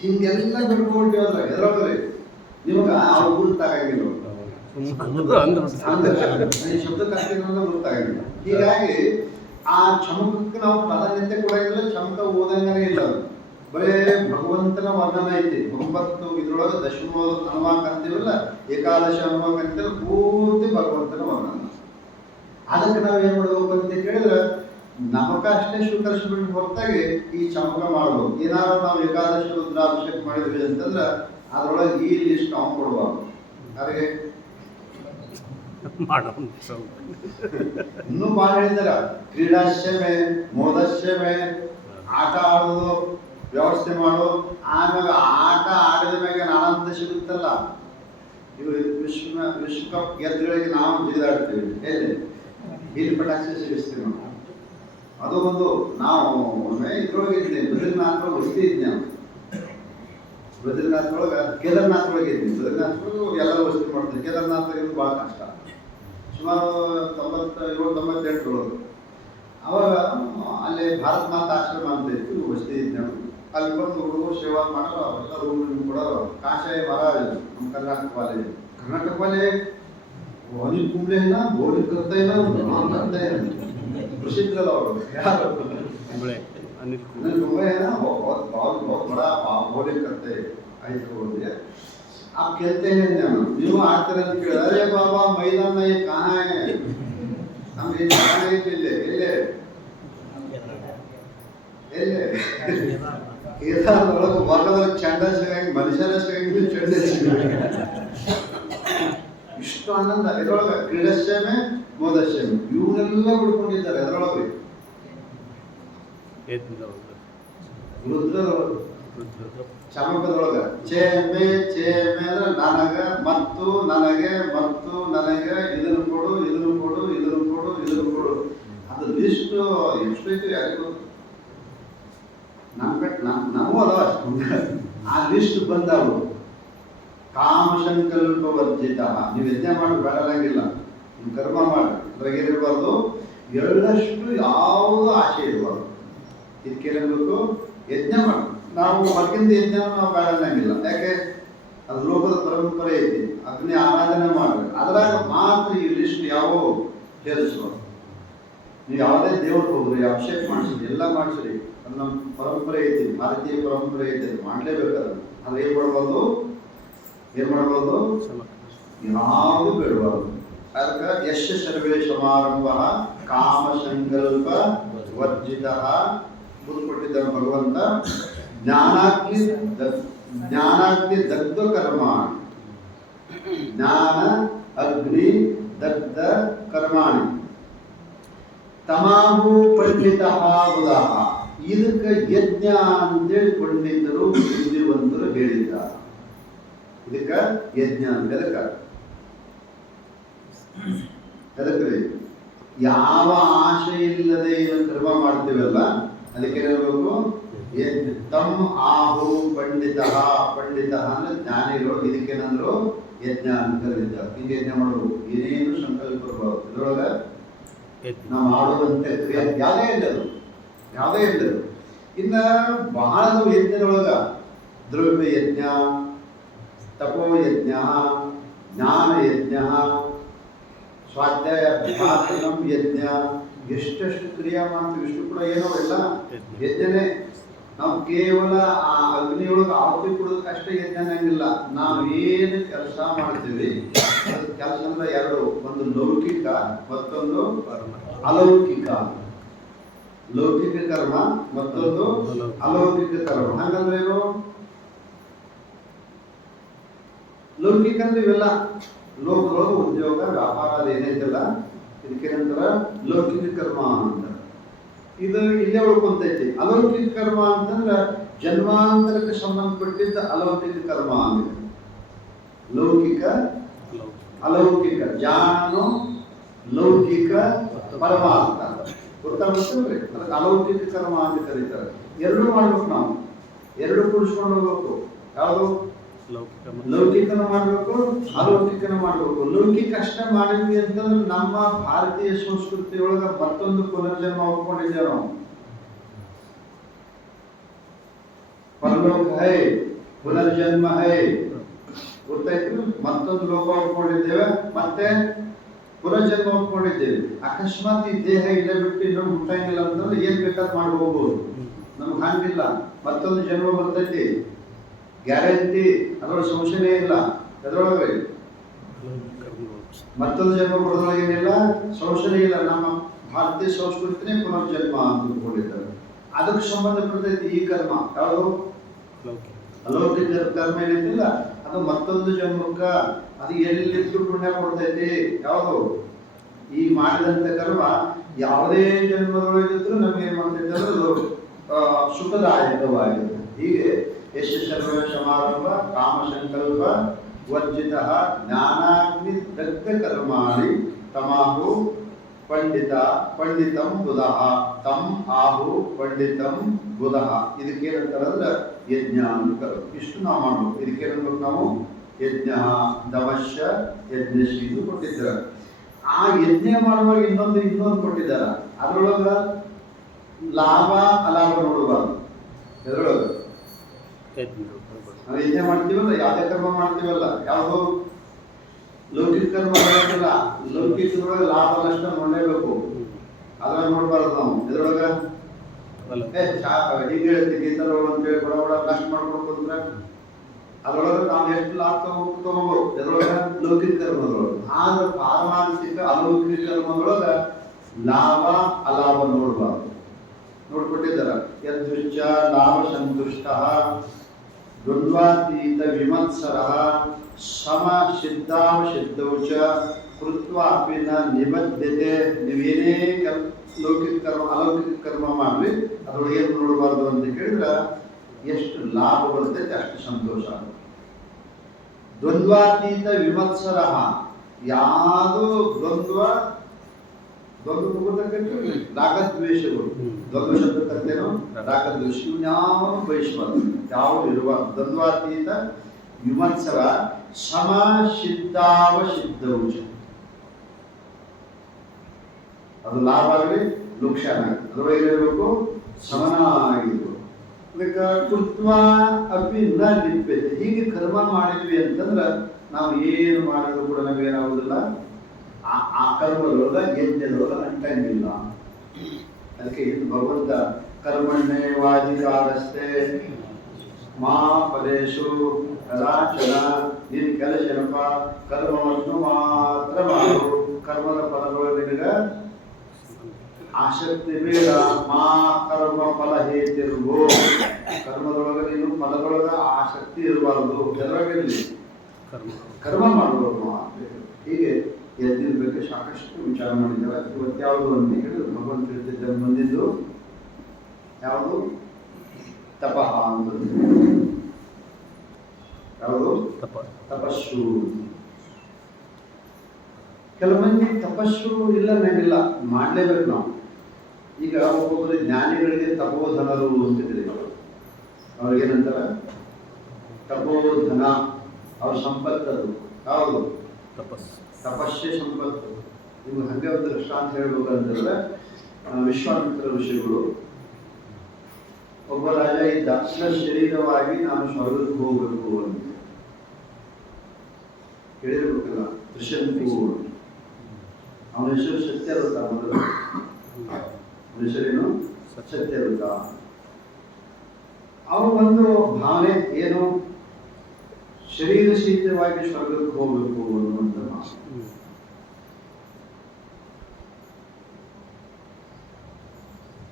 ಹಿಂಗೆಲ್ಲ ಬಿಟ್ಕೊಂಡಿವಲ್ಲ. ಎದ್ರೋಗ್ರಿ ನಿಮಗೆ ಆ ಗುರುತಾಗಿಲ್ಲ, ಶಬ್ದಕ್ಕೆ ಗುರುತಾಗಿಲ್ಲ. ಹೀಗಾಗಿ ಆ ಚಮಕಕ್ಕೆ ನಾವು ಪ್ರಾಧಾನ್ಯತೆ ಕೊಡಂಗಿಲ್ಲ. ಚಮಕ ಓದಂಗನೇ ಇಲ್ಲ. ಬರೇ ಭಗವಂತನ ವರ್ಣನ ಐತಿ. 9 ಇದ್ರೊಳಗೆ ದಶಮ ಅನುವಾಕ ಅಂತೀವಲ್ಲ, ಏಕಾದಶಿ ಅನುವಾಕ ಅಂತೀವಲ್ಲ, ಪೂರ್ತಿ ಭಗವಂತನ ವರ್ಣನ. ಅದಕ್ಕೆ ನಾವು ಏನ್ ಮಾಡ್ಬೇಕು ಅಂತ ಕೇಳಿದ್ರೆ ನಮಕ ಅಷ್ಟೇ ಸ್ವೀಕರಿಸ್ಬಿಟ್ಟು ಹೊರತಾಗಿ ಈ ಚಮಕ ಮಾಡ್ಬೋದು. ಏನಾದ್ರು ನಾವು ಏಕಾದಶಿ ರುದ್ರಾಭಿಷೇಕ ಮಾಡಿದ್ವಿ ಅಂತಂದ್ರೆ ಅದ್ರೊಳಗೆ ಈ ಲಿಸ್ಟ್ ನಾವು ಕೊಡ್ಬಾರ್ದು. ಯಾರಿಗೆ? ಮಾಡೋದು ಇನ್ನೂ ಭಾಳ ಹೇಳಿದಾರ. ಕ್ರೀಡಾಶ್ರಮೆ, ಮೋದಶ್ರಮೆ, ಆಟ ಆಡೋದು ವ್ಯವಸ್ಥೆ ಮಾಡು. ಆಮೇಲೆ ಆಟ ಆಡಿದ ಮ್ಯಾಗ ಆನಂದ ಸಿಗುತ್ತಲ್ಲ. ಇವು ವಿಶ್ವಕಪ್ ಗೆದ್ದುಗಳಿಗೆ ನಾವು ಜಿಗಿದಾಡ್ತೀವಿ. ಎಲ್ಲಿ ಇಲ್ಲಿ ಪಟಾಕ್ಷಿ ಸಿಗಿಸ್ತೀವಿ ನಾವು. ಅದು ಒಂದು ನಾವು ಒಮ್ಮೆ ಇದ್ರೊಳಗೆ ಇದ್ದೀನಿ, ಬದ್ರಿನಾಥ್ ವಸ್ತಿ ಇದ್ದೆ ನಾವು. ಬದ್ರಿನಾಥ್ ಒಳಗೆ ಕೇದಾರ್ನಾಥ್ ಒಳಗೆ ಇದ್ದೀನಿ. ಬದ್ರಿನಾಥ್ ಒಳಗೆ ಎಲ್ಲ ವಸ್ತಿ ಮಾಡ್ತೀವಿ. ಕೇದಾರ್ನಾಥ್ ಇದು ಭಾಳ ಕಷ್ಟ. ಸುಮಾರು 97-98 ಒಳಗೆ ಅವಾಗ ಅಲ್ಲಿ ಭಾರತ್ ಮಾತಾ ಆಶ್ರಮ ಅಂತ ಇತ್ತು, ವಸ್ತಿ ಇದ್ದೆ ನಾವು. ಅಲ್ಲಿ ಬಂದು ಹುಡುಗರು ಸೇವಾ ಮಾಡೋರು, ಎಲ್ಲ ರೂಮ್ ಕೊಡೋರು. ಕಾಷಾಯ ಮರ ಇದು ನಮ್ಮ ಕರ್ನಾಟಕ ವಾಲೆ. कर्नाटक वाले वही कुंबले है ना, बोली करते हैं ना, नाम करते हैं, प्रसिद्ध लोग यार कुंबले अनिल कुंबले है ना, बहुत बहुत बहुत बड़ा बोली करते हैं. ऐसे बोल दिया. आप खेलते हैं ना, यूँ आते रहते हैं. अरे बाबा मैदान में ये कहाँ है, हम ये जाने के लिए ले ले ಕೇದಾರ ಒಳಗೆ ವರ್ಗದಲ್ಲಿ ಚಂಡ ಸಿಗಂಗೆ, ಮನುಷ್ಯರ ಸಿಗಂಗೆ ಚಂಡ ಸಿಗಂಗೆ. ಇಷ್ಟು ಆನಂದ ಇದರೊಳಗೆ. ಕ್ರೀಡಾಶ್ರಮೆ, ಮೋದಶ್ರಮೆ ಇವನ್ನೆಲ್ಲ ಬಿಡ್ಕೊಂಡಿದ್ದಾರೆ. ಅದರೊಳಗೆ ರುದ್ರದೊಳಗೆ, ಚಮಕದೊಳಗೆ ಚೇಮೆ ಚೇಮೆ ಅಂದ್ರೆ ನನಗ ಮತ್ತು ನನಗೆ ಮತ್ತು ನನಗೆ ಇದನ್ನು ಕೊಡು ಇದನ್ನು ಕೊಡು ಇದನ್ನು ಕೊಡು ಇದನ್ನು ಕೊಡು. ಅದು ಲಿಸ್ಟ್ ಎಷ್ಟೈತಿ ಯಾರಿಗೂ. ನಾವು ಅದ ಅಷ್ಟು ಆ ಲಿಸ್ಟ್ ಬಂದವು. ಕಾಮ ಸಂಕಲ್ಪ ವರ್ಜಿತ. ನೀವು ಯಜ್ಞ ಮಾಡಿ ಬೇಡಲಾಗಿಲ್ಲ, ನೀವು ಕರ್ಮ ಮಾಡಿ. ಅದ್ರಾಗ ಏನಿರಬಾರ್ದು, ಎರಡಷ್ಟು ಯಾವುದು ಆಸೆ ಇರಬಾರ್ದು. ಇದಕ್ಕೇನಿರ್ಬೇಕು, ಯಜ್ಞ ಮಾಡಿ. ನಾವು ಹೊರಗಿಂದ ಯಜ್ಞ ನಾವು ಬೇಡಲಾಗಿಲ್ಲ. ಯಾಕೆ, ಅದು ಲೋಕದ ಪರಂಪರೆ ಐತಿ. ಅದನ್ನೇ ಆರಾಧನೆ ಮಾಡ್ರಿ. ಅದ್ರಾಗ ಮಾತ್ರ ಈ ಲಿಸ್ಟ್ ಯಾವ ಸೇರಿಸುವ. ನೀವು ಯಾವುದೇ ದೇವ್ರಿಗೆ ಹೋಗ್ರಿ, ಅಭಿಷೇಕ ಮಾಡಿಸ್ರಿ, ಎಲ್ಲ ಮಾಡಿಸ್ರಿ. ಅದು ನಮ್ಮ ಪರಂಪರೆ ಐತಿ, ಭಾರತೀಯ ಪರಂಪರೆ ಐತಿ. ಮಾಡಲೇಬೇಕಾದ್ರೆ ಅದು ಏನು ಮಾಡ್ಬಾರ್ದು, ಯಾವುದು ಬಿಡಬಾರ್ದು. ಅದಕ್ಕೆ ಯಶ ಸರ್ವೇ ಸಮಾರಂಭ ಕಾಮ ಸಂಕಲ್ಪ ವರ್ಜಿತ. ಬುದ್ಧಿ ಕೊಟ್ಟಿದ್ದ ಭಗವಂತ. ಜ್ಞಾನಾಗ್ನಿ ದಗ್ಧ ಕರ್ಮಾಣಿ, ಜ್ಞಾನ ಅಗ್ನಿ ದಗ್ಧ ಕರ್ಮಾಣಿ ತಮಾಹು ಪಂಡಿತ ಉದಾಹ. ಇದಕ್ಕೆ ಯಜ್ಞ ಅಂತೇಳಿ ಪಂಡಿತರು ಬುದ್ಧಿವಂತರು ಹೇಳಿದ್ದಾರೆ. ಇದಕ್ಕ ಯಜ್ಞ ಅಂತ ಎದಕ್ರಿ, ಯಾವ ಆಶೆ ಇಲ್ಲದೆ ಏನು ಕರ್ಮ ಮಾಡ್ತೀವಲ್ಲ ಅದಕ್ಕೆ ಏನಿರಬೇಕು, ತಮ್ಮ ಆಹು ಪಂಡಿತ. ಪಂಡಿತ ಅಂದ್ರೆ ಜ್ಞಾನಿಗಳು. ಇದಕ್ಕೇನಂದ್ರು ಯಜ್ಞ ಅಂತ ಕರೀತಾರೆ. ಹಿಂಗೆ ಯಜ್ಞ ಮಾಡಬೇಕು. ಏನೇನು ಸಂಕಲ್ಪ ಇರಬಾರ್ದು. ಇದ್ರೊಳಗ ನಾವು ಮಾಡುವಂತೆ ಕ್ರಿಯೆ ಯಾವುದೇ ಇಲ್ಲದು. ಇನ್ನ ಬಹಳ ಯಜ್ಞದೊಳಗ ದ್ರವ್ಯ ಯಜ್ಞ, ತಪೋ ಯಜ್ಞ, ಜ್ಞಾನ ಯಜ್ಞ, ಸ್ವಾಧ್ಯಾಯ ಅಭ್ಯಾಸನಂ ಯಜ್ಞ, ಎಷ್ಟೆಷ್ಟು ಕ್ರಿಯೆ ಮಾಡ್ತೀವಿ. ಇಷ್ಟು ಕೂಡ ಏನೋ ಎಲ್ಲ ಯಜ್ಞನೇ. ನಾವು ಕೇವಲ ಆ ಅಗ್ನಿಯೊಳಗೆ ಆಹುತಿ ಕೊಡೋದಕ್ಕೆ ಅಷ್ಟೇ ಯಜ್ಞ ಅನ್ನಂಗಿಲ್ಲ. ನಾವು ಏನು ಕೆಲಸ ಮಾಡ್ತೀವಿ ಕೆಲಸ ಅಂದ್ರೆ ಎರಡು, ಒಂದು ಲೌಕಿಕ ಮತ್ತೊಂದು ಅಲೌಕಿಕ. ಲೌಕಿಕ ಕರ್ಮ ಮತ್ತೊಂದು ಅಲೌಕಿಕ ಕರ್ಮ. ಹಂಗಂದ್ರೆ ಏನು, ಲೌಕಿಕ ಅಂದ್ರೆ ಇವೆಲ್ಲ ಲೋಕದೊಳಗೆ ಉದ್ಯೋಗ ವ್ಯಾಪಾರ ಏನೈತಲ್ಲ ಇದಕ್ಕೇನಂತಾರ ಲೌಕಿಕ ಕರ್ಮ ಅಂತ. ಇದು ಇಲ್ಲೇ ಉಳ್ಕೊಂತೈತಿ. ಅಲೌಕಿಕ ಕರ್ಮ ಅಂತಂದ್ರೆ ಜನ್ಮಾಂತರಕ್ಕೆ ಸಂಬಂಧಪಟ್ಟಿದ್ದ ಅಲೌಕಿಕ ಕರ್ಮ ಅಂತ. ಲೌಕಿಕ ಅಲೌಕಿಕ, ಜಾಣನು ಲೌಕಿಕ ಪರಮಾರ್ಥ ಗೊತ್ತಾಗ್ತಲ್ರಿ. ಅದಕ್ಕೆ ಅಲೌಕಿಕ ಕರ್ಮ ಅಂತ ಕರೀತಾರೆ. ಎರಡೂ ಮಾಡ್ಬೇಕು. ನಾವು ಎರಡು ಕೂಡಿಸ್ಕೊಂಡು ಹೋಗ್ಬೇಕು. ಯಾವುದು, ಲೌಕಿಕನ ಮಾಡಬೇಕು, ಅಲೌಕಿಕನ ಮಾಡಬೇಕು. ಲೌಕಿಕ ಅಷ್ಟೇ ಮಾಡಿದ್ವಿ ಅಂತಂದ್ರೆ ನಮ್ಮ ಭಾರತೀಯ ಸಂಸ್ಕೃತಿಯೊಳಗ ಮತ್ತೊಂದು ಪುನರ್ಜನ್ಮ ಒಪ್ಕೊಂಡಿದ್ದೇವೆ ನಾವು. ಪರಲೋಕ ಹೈ, ಪುನರ್ಜನ್ಮ ಹೈ, ಗೊತ್ತಾಯ್ತು. ಮತ್ತೊಂದು ಲೋಕ ಒಪ್ಕೊಂಡಿದ್ದೇವೆ, ಮತ್ತೆ ಪುನರ್ಜನ್ಮ ಒಪ್ಕೊಂಡಿದ್ದೇವೆ. ಅಕಸ್ಮಾತ್ ಈ ದೇಹ ಇಲ್ಲೇ ಬಿಟ್ಟು ಇನ್ನೊಂದು ಹುಟ್ಟಂಗಿಲ್ಲ ಅಂತಂದ್ರೆ ಏನ್ ಬೇಕಾದ್ ಮಾಡಿ ಹೋಗ್ಬೋದು. ನಮ್ಗೆ ಹಂಗಿಲ್ಲ, ಮತ್ತೊಂದು ಜನ್ಮ ಬರ್ತೈತಿ ಗ್ಯಾರಂಟಿ. ಅದರೊಳಗೆ ಸಂಶಯನೇ ಇಲ್ಲ. ಅದರೊಳಗೆ ಮತ್ತೊಂದು ಜನ್ಮ ಬರೋದ್ರೊಳಗೆ ಏನಿಲ್ಲ, ಸಂಶಯ ಇಲ್ಲ. ನಮ್ಮ ಭಾರತೀಯ ಸಂಸ್ಕೃತಿನೇ ಪುನರ್ಜನ್ಮ ಅಂತ ಅಂದ್ಕೊಂಡಿದ್ದಾರೆ. ಅದಕ್ಕೆ ಸಂಬಂಧಪಟ್ಟೈತಿ ಈ ಕರ್ಮ. ಯಾವುದು, ಅಲೌಕಿಕ ಕರ್ಮ ಏನೈತಿಲ್ಲ ಅದು ಮತ್ತೊಂದು ಜನ್ಮಕ್ಕ ಅದು ಎಲ್ಲಿದ್ದು ಪುಣ್ಯ ಕೊಡ್ತೈತಿ. ಯಾವುದು ಈ ಮಾಡಿದಂತ ಕರ್ಮ ಯಾವುದೇ ಜನ್ಮದೊಳಗಿದ್ರು ನಮ್ಗೆ ಏನ್ ಮಾಡ್ತೈತೆ ಅಂದ್ರೆ ಅದು ಸುಖದಾಯಕವಾಗಿದೆ. ಹೀಗೆ ಯಶ ಸರ್ವ ಸಮಾರಂಭ ಕಾಮಸಂಕಲ್ಪ ವರ್ಜಿತ ಜ್ಞಾನಾಗ್ನಿ ದಗ್ಧ ಕರ್ಮಾಣಿ ತಮಾಹು ಪಂಡಿತಂ ಬುಧಃ ತಮ್ ಆಹು ಪಂಡಿತಂ ಬುಧಃ. ಇದಕ್ಕೇನಂತಾರಂದ್ರೆ ಯಜ್ಞ ಅಂತ. ಇಷ್ಟು ನಾವು ಮಾಡ್ಬೇಕು. ಇದಕ್ಕೇನಂದ್ರೆ ನಾವು ಯಜ್ಞ ದಮಶ್ಯ ಯಜ್ಞಶೀಲು ಕೊಟ್ಟಿದ್ದಾರೆ. ಆ ಯಜ್ಞ ಮಾಡುವಾಗ ಇನ್ನೊಂದು ಕೊಟ್ಟಿದ್ದಾರೆ. ಅದರೊಳಗ ಲಾಭ ಅಲಾಭ ನೋಡಬಾರ್ದು. ಎದ್ರೊಳಗ ನಾವು ಯಜ್ಞ ಮಾಡ್ತೀವಲ್ಲ, ಯಾವುದೇ ಕರ್ಮ ಮಾಡ್ತೀವಲ್ಲ, ಯಾವುದು ಲೌಕಿಕ ಕರ್ಮ ಮಾಡೋದಿಲ್ಲ. ಲೌಕಿಕದೊಳಗೆ ಲಾಭ ನಷ್ಟ ನೋಡಲೇಬೇಕು. ಅದನ್ನ ನೋಡ್ಬಾರ್ದು ನಾವು. ಎದ್ರೊಳಗ ಹೀಗೆ ಹೇಳ್ತೀವಿ ಈ ತರ ಅಂತೇಳಿ ಬಡ ಬಡ ನಷ್ಟ ಮಾಡ್ಕೊಂಡ್ರೆ ಅದ್ರೊಳಗೆ ನಾವು ಎಷ್ಟು ಲಾಭ ತಗೋಬಹುದು. ಎದ್ರೊಳಗ ಲೌಕಿಕ ಕರ್ಮದೊಳಗೆ. ಆದ್ರೆ ಪಾರಮಾರ್ಥಿಕ ಅಲೌಕಿಕ ಕರ್ಮದೊಳಗ ಲಾಭ ಅಲಾಭ ನೋಡ್ಬಾರ್ದು. ನೋಡ್ಕೊಟ್ಟಿದ್ದಾರ. ಯದೃಶ್ಚ ಲಾಭ ಸಂತುಷ್ಟ ದ್ವಂದ್ವಾತೀತ ವಿಮತ್ಸರ ಸಮ ಸಿದ್ಧಾವಸಿದ್ಧೌ ಚ ಕೃತ್ವಾಪಿ ನ ನಿಬದ್ಧತೆ. ನೀವೇನೇ ಲೌಕಿಕ ಕರ್ಮ ಅಲೌಕಿಕ ಕರ್ಮ ಮಾಡಲಿ ಅದ್ರೊಳಗೆ ಏನು ನೋಡಬಾರ್ದು ಅಂತ ಕೇಳಿದ್ರೆ ಎಷ್ಟು ಲಾಭ ಬರ್ತೈತೆ ಅಷ್ಟು ಸಂತೋಷ. ದ್ವಂದ್ವಾತೀತ ವಿಮತ್ಸರ. ಯಾವುದು ದ್ವಂದ್ವ ರಾಗದ್ವೇಷಗಳು. ದ್ವಂದ್ವ ಶಬ್ದ ಕರ್ತೇನೋ ರಾಗದ್ವೇಷ. ಇವ್ಯಾವ ಬಯಸಬಾರ್ದು. ಯಾವ ಇರುವ ದ್ವಂದ್ವಾತೀತ ವಿಮತ್ಸರ ಸಮ ಸಿದ್ಧಾವಸಿದ್ಧೌ ಚ. ಅದು ಲಾಭ ಆಗಲಿ ಲುಕ್ಷಾನ ಅದರೊಳಗೆ ಇರಬೇಕು, ಸಮನಾಗಿರ್ಬೇಕು. ಅದಕ್ಕೆ ಕೃತ್ವ ಅಪಿ ನ ಲಿಪ್ಯತೆ. ಹೀಗೆ ಕರ್ಮ ಮಾಡಿದ್ವಿ ಅಂತಂದ್ರೆ ನಾವು ಏನು ಮಾಡಿದ್ರು ಕೂಡ ನಮಗೇನಾಗುದಿಲ್ಲ, ಆ ಕರ್ಮದೊಳಗ ಯಜ್ಞದೊಳಗ ಅಂಟಂಗಿಲ್ಲ. ಅದಕ್ಕೆ ಇದು ಭಗವಂತ ಕರ್ಮಣ್ಯವಾಧಿಕಾರಸ್ಥೆ ಮಾ ಫಲೇಶು ಕದಾಚನ. ನಿನ್ ಕೆಲಸ ಏನಪ್ಪ, ಕರ್ಮವನ್ನು ಮಾತ್ರ ಮಾಡು. ಕರ್ಮದ ಫಲದೊಳಗೆ ನಿನಗ ಆಸಕ್ತಿ ಬೇಡ. ಮಾ ಕರ್ಮ ಫಲ ಹೇತಿರ್ಬೋ. ಕರ್ಮದೊಳಗ ನೀನು ಫಲದೊಳಗ ಆಸಕ್ತಿ ಇರಬಾರದು. ಎದರಾಗಿರಲಿ ಕರ್ಮ ಮಾಡಬಹುದು. ಹೀಗೆ ಯಜ್ಞದ ಬಗ್ಗೆ ಸಾಕಷ್ಟು ವಿಚಾರ ಮಾಡಿದ್ದಾರೆ. ಇವತ್ತು ಯಾವುದು ಅಂತ ಹೇಳಿದ್ರೆ ಭಗವಂತ ತಿಳಿದಿದ್ದ ಬಂದಿದ್ದು ಯಾವುದು ತಪಃ ಅಂತ. ಯಾವುದು ತಪಸ್ಸು. ಕೆಲವು ಮಂದಿ ತಪಸ್ಸು ಇಲ್ಲ ನಂಗಿಲ್ಲ, ಮಾಡಲೇಬೇಕು ನಾವು. ಈಗ ಒಬ್ಬೊಬ್ಬರು ಜ್ಞಾನಿಗಳಿಗೆ ತಪೋಧನರು ಅಂತಿದ್ರಿ. ಅವ್ರಿಗೇನಂತಾರ ತಪೋಧನ. ಅವ್ರ ಸಂಪತ್ತದು ಯಾವುದು ತಪಸ್ಸೆ ಸಂಪತ್ತು. ನಿಮ್ಗೆ ಹಂಗೆ ಒಂದು ದೃಷ್ಟಾಂತ ಹೇಳ್ಬೇಕಂತಂದ್ರೆ ವಿಶ್ವಾಮಿತ್ರ ಋಷಿಗಳು ಒಬ್ಬ ರಾಜ ಇದ್ದ. ಶರೀರವಾಗಿ ನಾನು ಸ್ವರ್ಗಕ್ಕೆ ಹೋಗಬೇಕು ಅಂತ ಹೇಳಿರ್ಬೇಕಲ್ಲ. ತ್ರಿಶಂಕು. ಅವನ ಹೆಸರು ಸತ್ಯವ್ರತ. ಮೊದಲು ಅವನ ಹೆಸರೇನು ಸತ್ಯವ್ರತ. ಅವನು ಒಂದು ಭಾವನೆ ಏನು, ಶರೀರ ಸಹಿತವಾಗಿ ಸ್ವರ್ಗಕ್ಕೆ ಹೋಗಬೇಕು ಅನ್ನುವಂಥ ಮಾತು.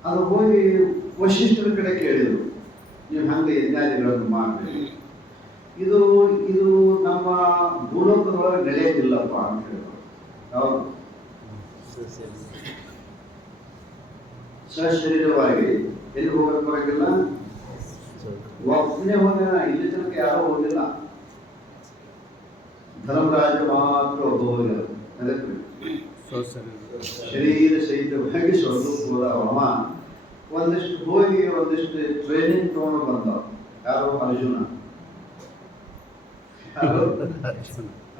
ಅದು ಹೋಗಿ ವಶಿಷ್ಠರ ಕಡೆ ಕೇಳಿದರು, ನೀವು ಹಂಗೆ ಯಜ್ಞಾದಿಗಳನ್ನು ಮಾಡಬೇಕು, ಇದು ನಮ್ಮ ಭೂಲೋಕದೊಳಗೆ ನಡೆಯೋದಿಲ್ಲಪ್ಪ ಅಂತ ಹೇಳಿದ್ರು. ಯಾವುದು ಸಶರೀರವಾಗಿ ಎಲ್ಲಿ ಹೋಗಕ್ಕೆ ಬರೋಂಗಿಲ್ಲ. ಒಬ್ಬನೇ ಹೋಗಿಲ್ಲ, ಇಲ್ಲಿ ತನಕ ಯಾರೂ ಹೋಗಿಲ್ಲ. ಧರ್ಮರಾಜ ಮಾತ್ರ ಒಬ್ಬ ಹೋಗಿಲ್ಲ. ಅದಕ್ಕೆ ಶರೀರ ಸಹಿತವಾಗಿ ಸ್ವರ್ಗಕ್ಕೆ ಹೋದವ. ಒಂದಿಷ್ಟು ಹೋಗಿ ಒಂದಿಷ್ಟು ಟ್ರೈನಿಂಗ್ ತಗೊಂಡು ಬಂದವ. ಯಾರು?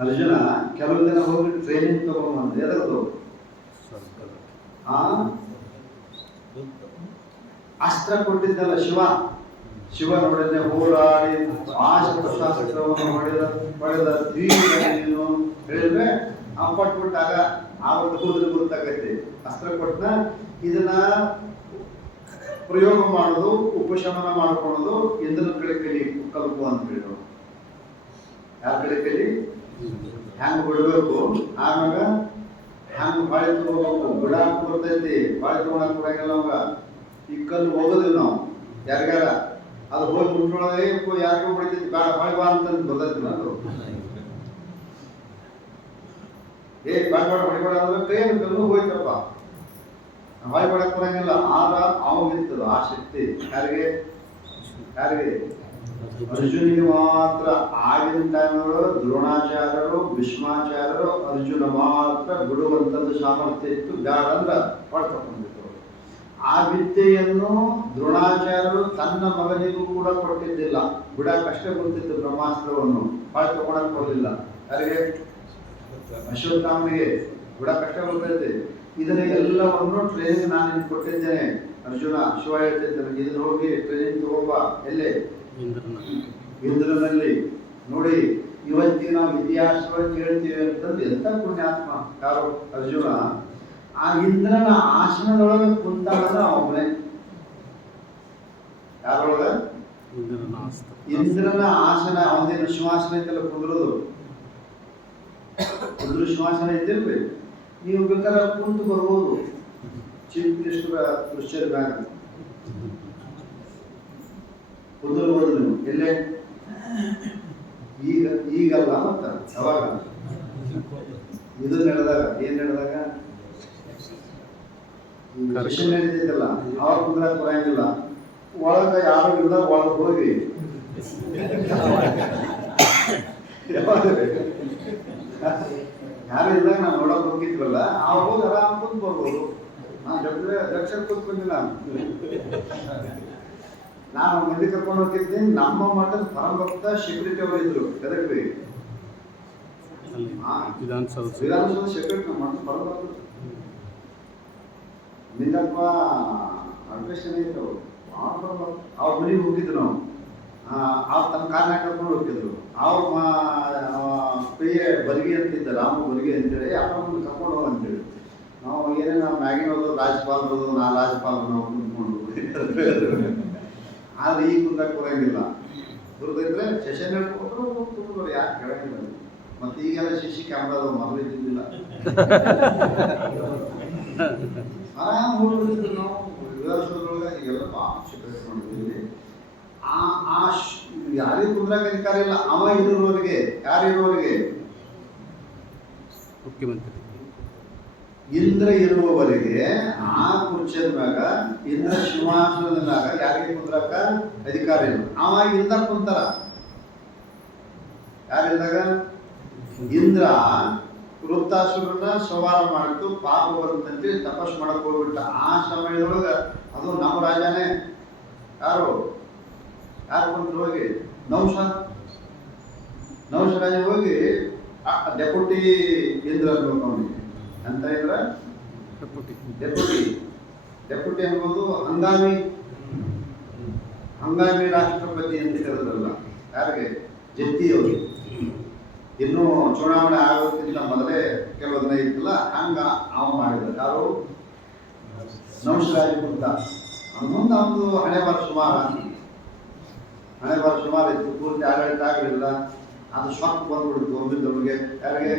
ಅರ್ಜುನ ಕೆಲವು ದಿನ ಹೋಗಿ ಟ್ರೈನಿಂಗ್ ತಗೊಂಡು ಬಂದ. ಎದರದು? ಅಸ್ತ್ರ ಕೊಟ್ಟಿದ್ದಲ್ಲ ಶಿವ ನೋಡಿದ್ರೆ ಹೋರಾಡಿ ಆಶಾಸ್ತ್ರವನ್ನು ಹೊಡೆದ ನೀನು ಹೇಳಿದ್ರೆ ಪಟ್ಬಿಟ್ಟಾಗ ಆವತ್ತು ಕೂದಲು ಗೊತ್ತಾಗೈತಿ. ಅಸ್ತ್ರ ಕೊಟ್ಟನ ಇದನ್ನ ಪ್ರಯೋಗ ಮಾಡೋದು, ಉಪಶಮನ ಮಾಡ್ಕೊಳ್ಳೋದು ಇಂದ್ರನ ಕಡೆ ಕಲಿ ಕಲ್ಪು ಅಂತ ಹೇಳಿದ್ರು. ಯಾರ ಕಡೆ ಕಲಿ? ಹ್ಯಾಂಗ ಬಿಡಬೇಕು, ಆಮ್ಯಾಗ ಹ್ಯಾಂಗ ಬಾಳೆ ತಗೋಬೇಕು. ಬಿಡಾಕ ಬರ್ತೈತಿ, ಬಾಳೆ ತಗೊಳಕ್ ಕೊಡಂಗಿಲ್ಲ ಅವಾಗ. ಈ ಕಲ್ಲು ಹೋಗೋದಿಲ್ಲ ನಾವು. ಯಾರಿಗಾರ ಅದು ಹೋಗಿ ಮುಟ್ಟೊಳಗೆ ಯಾರಿಗೂ ಹೊಡಿತೈತಿ ಬೇಡ ಹೊಳೆ ಬಾ ಅಂತಂದು ಬರ್ತೈತಿ ನಾನು ಬೇಡ ಹೊಡಿಬೇಡ ಅಂದ್ರೆ ಕೈಯನ್ನು ಕಲ್ಲು ಹೋಯ್ತಪ್ಪ ಹೊಳೆ ಬಡಕ್ ಬರಂಗಿಲ್ಲ ಆಗ ಅವಾಗಿರ್ತದ ಆ ಶಕ್ತಿ ಯಾರಿಗೆ ಅರ್ಜುನಿಗೆ ಮಾತ್ರ. ಆಗಿನ ಟೈಮ್ಗಳು ದ್ರೋಣಾಚಾರ್ಯರು ಭೀಷ್ಮಾಚಾರ್ಯರು ಅರ್ಜುನ ಮಾತ್ರ ಬಿಡುವಂಥದ್ದು ಸಾಮರ್ಥ್ಯ ಇತ್ತು, ಬ್ಯಾಡ ಅಂದ್ರೆ ಹೊಡ್ತಕೊಂಡಿತ್ತು. ಆ ವಿದ್ಯೆಯನ್ನು ದ್ರೋಣಾಚಾರ್ಯರು ತನ್ನ ಮಗನಿಗೂ ಕೂಡ ಕೊಟ್ಟಿದ್ದಿಲ್ಲ, ಬಿಡಕ್ಕಷ್ಟೇ ಗೊತ್ತಿತ್ತು ಬ್ರಹ್ಮಾಸ್ತ್ರವನ್ನು, ಹೊಳೆ ತಗೊಳಕ್ ಕೊಡಲಿಲ್ಲ. ಯಾರಿಗೆ? ಅಶ್ವತ್ಥಾಮನಿಗೆ ಬಿಡಕ್ಕಷ್ಟೇ ಗೊತ್ತೈತಿ. ಇದನ್ನ ಎಲ್ಲವನ್ನು ಟ್ರೈನಿಂಗ್ ನಾನು ಕೊಟ್ಟಿದ್ದೇನೆ ಅರ್ಜುನ. ಶಿವ ಹೇಳ್ತಿದ್ದೇನೆ ಇದನ್ನ ಹೋಗಿ ಟ್ರೈನಿಂಗ್ ತಗೊಂಬ. ಎಲ್ಲೇ? ಇಂದ್ರನಲ್ಲಿ. ನೋಡಿ ಇವತ್ತಿಗೆ ನಾವು ಇತಿಹಾಸವನ್ನು ಹೇಳ್ತೀವಿ ಅಂತಂದು ಎಂತ ಪುಣ್ಯಾತ್ಮ ಯಾರು? ಅರ್ಜುನ. ಆ ಇಂದ್ರನ ಆಸನದೊಳಗೆ ಕುಂತಾಗ ಅವನೇ. ಯಾರೊಳಗ? ಇಂದ್ರನ ಆಸನ. ಅವನೇನು ಶಿವಾಸನ ಐತಲ್ಲ, ಕುಂದ್ರದು ಶಿವಾಸನ ಐತಿಲ್ರಿ. ನೀವು ಬೇಕಾದ್ರೆ ಕುಂತು ಬರ್ಬೋದು. ಚೀಫ್ ಮಿನಿಸ್ಟರ್ ದೃಶ್ಯದ ಬ್ಯಾಂಕ್ ಕುಂದಿರ್ಬೋದು ನೀವು. ಎಲ್ಲೇ? ಈಗಲ್ಲ ಮತ್ತ ಅವಾಗ ಇದು ನಡೆದಾಗ. ಏನ್ ನಡೆದಾಗ? ಸೆಷನ್ ನಡೀತೈತಲ್ಲ, ಅವಾಗ ಕುಂದ್ರಾಕ್ ಬರಂಗಿಲ್ಲ. ಒಳಗ ಯಾರು ಇಲ್ಲ, ಒಳಗೆ ಹೋಗಿ ಯಾರು ಇದ್ದಾಗ ನಾವು ನೋಡಕ್ ಹೋಗಿದ್ವಲ್ಲ, ಅವಾಗ ಹೋಗಿ ಆರಾಮ್ ಕುಂತ್ ಬರ್ಬೋದು. ದಕ್ಷ ಕೂತ್ಕೊಂಡಿಲ್ಲ. ನಾನು ಮಂದಿ ಕರ್ಕೊಂಡು ಹೋಗಿದ್ದೀನಿ. ನಮ್ಮ ಮಠದ ಪರಮಭಕ್ತ ಸೆಕ್ರೆಟರಿ ಅವರು ಇದ್ರು. ಎದಕ್ರಿ? ವಿಧಾನಸೌಧ ಸೆಕ್ರೆಟರಿ ನಮ್ಮ ಮಠದ ಪರಮಭಕ್ತ ನಿಂದಪ್ಪ ಅಡ್ಮಿಷನ್ ಇತ್ತು. ಅವ್ರ ಮನೆಗೆ ಹೋಗಿದ್ರು ನಾವು. ಅವ್ರು ತಮ್ಮ ಕಾರ್ನ ಕರ್ಕೊಂಡು ಹೋಗಿದ್ರು. ಅವ್ರ ಪ್ರಿಯ ಬಲ್ಗಿ ಅಂತಿದ್ದ, ರಾಮ ಬಲ್ಗಿ ಅಂತೇಳಿ ಯಾವ ಮುಂದೆ ಕರ್ಕೊಂಡು ಹೋಗ ಅಂತೇಳಿ. ನಾವು ಏನೇನು ನಾವು ಮ್ಯಾಗಿನ ಹೋದ್ರು ರಾಜ್ಯಪಾಲರು, ನಾ ರಾಜ್ಯಪಾಲರು ನಾವು ಕುಂತ್ಕೊಂಡು. ಆದ್ರೆ ಈಗ ಕುಂದಕ್ಕೆ ಬರಂಗಿಲ್ಲ. ದುರ್ದಿದ್ರೆ ಸೆಷನ್ ಹೇಳ್ಕೊಟ್ರು ಕುಂದ್ರು, ಯಾಕೆ ಕೇಳಂಗಿಲ್ಲ. ಮತ್ತೆ ಈಗೆಲ್ಲ ಶಿಶಿ ಕ್ಯಾಮ್ರಾದ ಮೊದಲು ಇದ್ದಿದ್ದಿಲ್ಲ. ಆರಾಮ್ ಹೋಗಿದ್ರು ನಾವು ವಿಧಾನಸೌಧದೊಳಗೆ. ಈಗೆಲ್ಲ ಶಿಫಾರಸು ಮಾಡಿದ್ದೀವಿ. ಯಾರಿಗೂ ಕುಂದ್ರಕ್ಕೆ ಅಧಿಕಾರ ಇಲ್ಲ. ಅವ ಇರುವವರೆಗೆ. ಯಾರಿರುವವರೆಗೆ? ಮುಖ್ಯಮಂತ್ರಿ. ಇಂದ್ರ ಇರುವವರೆಗೆ ಆ ಕುರ್ಚಿಯ ಮ್ಯಾಗ, ಇಂದ್ರ ಸಿಂಹಾಸನದ ಮ್ಯಾಗ ಯಾರಿಗೆ ಕುಂದ್ರಕ್ಕ ಅಧಿಕಾರ ಇಲ್ಲ. ಅವ ಇಲ್ದ ಕುಂತಾರ. ಯಾರಿದ್ದಾಗ? ಇಂದ್ರ ವೃತ್ತಾಸುರನ್ನ ಸಂಹಾರ ಮಾಡಿದ್ದು ಪಾಪ ಬರುತ್ತಂತೆ ತಪಸ್ ಮಾಡಕ್ ಹೋಗ್ಬಿಟ್ಟ. ಆ ಸಮಯದೊಳಗ ಅದು ನಮ್ಮ ರಾಜನೇ. ಯಾರು ಬಂದ್ರು? ಹೋಗಿ ನೌಷ ರಾಜ ಹೋಗಿ ಡೆಪ್ಯೂಟಿ ಇಂದ್ರ ಅನ್ಬೇಕು ಅವನಿಗೆ. ಅಂತ ಇದ್ರ ಡೆಪ್ಯೂಟಿ ಅನ್ಬೋದು. ಹಂಗಾಮಿ ರಾಷ್ಟ್ರಪತಿ ಅಂತ ಕರೆದ್ರಲ್ಲ. ಯಾರಿಗೆ? ಜತ್ತಿಯವರು. ಇನ್ನು ಚುನಾವಣೆ ಆಗೋಕ್ಕಿಂತ ಮೊದಲೇ ಕೆಲವು ದಿನ ಇತ್ತಲ್ಲ, ಹಂಗ ಅವ ಮಾಡಿದ. ಯಾರು? ನೌಷರಾಜ ಮುಂದ. ಮುಂದೆ ಅವನು ಹಣೆ ಬಾರ ಸುಮಾರು ಇತ್ತು. ಪೂರ್ತಿ ಆಡಳಿತ ಆಗಲಿಲ್ಲ. ಅದು ಶಾಕ್ ಬಂದ್ಬಿಡ್ತು ಒಮ್ಮಿಂದೊಳಗೆ. ಯಾರಿಗೆ?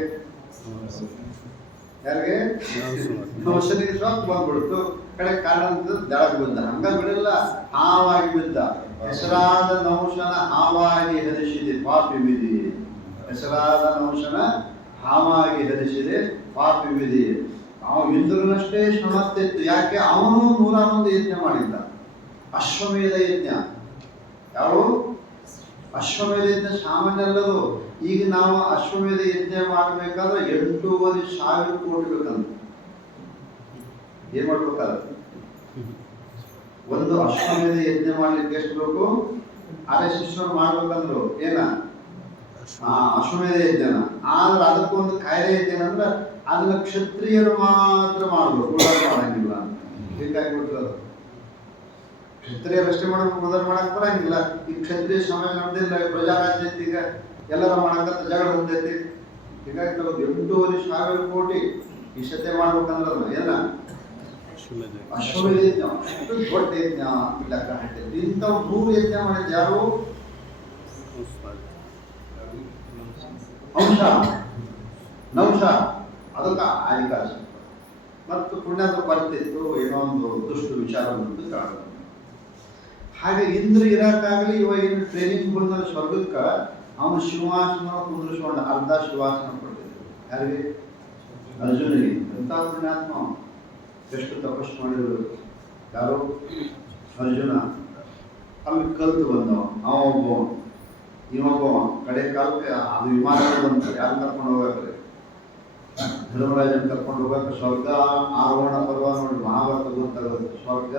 ನೌಷನಿಗೆ ಶಾಕ್ ಬಂದ್ಬಿಡ್ತು. ಕಡೆ ಕಾರಣದಿಂದ ದಳಗ್ ಬಿದ್ದ. ಹಂಗ ಬಿಡಲ್ಲ, ಹಾವಾಗಿ ಬಿದ್ದ. ಹೆಸರಾದ ನೌಷನ ಹಾವಾಗಿ ಹರಿಸಿದೆ ಪಾಪಿ ವಿಧಿ. ಹೆಸರಾದ ನೌಷನ ಹಾವಾಗಿ ಹರಿಸಿದೆ ಪಾಪಿ ವಿಧಿ. ಅವನು ಇಂದ್ರನಷ್ಟೇ ಸಮರ್ಥ್ಯ ಇತ್ತು. ಯಾಕೆ? ಅವನು 101 ಯಜ್ಞ ಮಾಡಿದ್ದ. ಅಶ್ವಮೇಧ ಯಜ್ಞ. ಯಾವ? ಅಶ್ವಮೇಧ ಯಜ್ಞ ಸಾಮಾನ್ಯ ಅಲ್ಲದು. ಈಗ ನಾವು ಅಶ್ವಮೇಧ ಯಜ್ಞ ಮಾಡಬೇಕಾದ್ರೆ 8,500 ಕೋಟಿ ಬೇಕಂತ. ಏನ್ ಮಾಡ್ಬೇಕಾದ್ರೆ ಒಂದು ಅಶ್ವಮೇಧ ಯಜ್ಞ ಮಾಡ್ಲಿಕ್ಕೆ ಎಷ್ಟು ಬೇಕು? RSS ಮಾಡ್ಬೇಕಂದ್ರು ಏನ ಅಶ್ವಮೇಧ ಯಜ್ಞನ. ಆದ್ರೆ ಅದಕ್ಕೊಂದು ಕಾಯ್ದೆ ಯಜ್ಞ ಅಂದ್ರೆ ಅದನ್ನ ಕ್ಷತ್ರಿಯರು ಮಾತ್ರ ಮಾಡ್ಬೇಕು, ಉಳಿದವರು ಮಾಡಂಗಿಲ್ಲ ಅಂತ ಬೇಕಾಗಿಬಿಟ್ರದು. ಕ್ಷತ್ರಿಯರಷ್ಟೇ ಮಾಡಬೇಕು, ಉಳಿದವರು ಮಾಡಕ್ ಬರಂಗಿಲ್ಲ. ಈ ಕ್ಷತ್ರಿಯ ಸಮಾಜ ನಮ್ದಿಲ್ಲ, ಪ್ರಜಾರಾಜ್ಯ ಈಗ ಎಲ್ಲರ ಮಾಡಕತ್ತ ಜಗಳ ಹೊಂದೈತಿ. ಹೀಗಾಗಿ ಕೆಲವು 8,500 ಕೋಟಿ ಈ ಸತ್ಯ ಮಾಡ್ಬೇಕಂದ್ರ ಏನ ಅಶ್ವಮೇಧ ಯಜ್ಞ. ಅಷ್ಟು ದೊಡ್ಡ ಯಜ್ಞ ಲೆಕ್ಕ ಹಾಕಿದ್ರು. ಇಂಥವು 100 ಯಜ್ಞ ಮಾಡಿದ್ದು ಯಾರು? ನೌಷ. ಅದಕ್ಕೆ ಅಧಿಕಾರ ಮತ್ತು ಪುಣ್ಯದ ಬರ್ತಿತ್ತು. ಏನೋ ಒಂದು ದುಷ್ಟ ವಿಚಾರ ಬಂದು ಕಾರಣ. ಹಾಗೆ ಇಂದ್ರ ಇರಕ್ಕಾಗಲಿ ಇವಾಗಿನ ಟ್ರೈನಿಂಗ್ ಬಂದ ಸ್ವರ್ಗಕ್ಕೆ ಅವನು ಶಿವಾಸನ ಕುಂದ್ರಿಸ್ಕೊಂಡು ಅರ್ಧ ಶಿವಾಸನ ಕೊಟ್ಟಿದ್ರು. ಯಾರಿಗೆ? ಅರ್ಜುನಿಗೆ. ಎಂಥ ಪುಣ್ಯಾತ್ಮ, ಎಷ್ಟು ತಪಸ್ಸು ಮಾಡಿದ್ರು. ಯಾರು? ಅರ್ಜುನ. ಅಲ್ಲಿ ಕಲ್ತು ಬಂದವ, ಅವ ಒಬ್ಬ, ಇವೊಬ್ಬ. ಕಡೆ ಕಾಲಕ್ಕೆ ಅದು ವಿಮಾನ ಬಂತು, ಯಾರು ಕರ್ಕೊಂಡು ಹೋಗ್ಬೇಕ್ರಿ? ಧರ್ಮರಾಜನ್ ಕರ್ಕೊಂಡು ಹೋಗ್ಬೇಕು. ಸ್ವರ್ಗ ಆರೋಹಣ ಪರ್ವ ನೋಡಿ, ಮಹಾಭಾರತ ಗೊತ್ತಾಗುತ್ತೆ. ಸ್ವರ್ಗ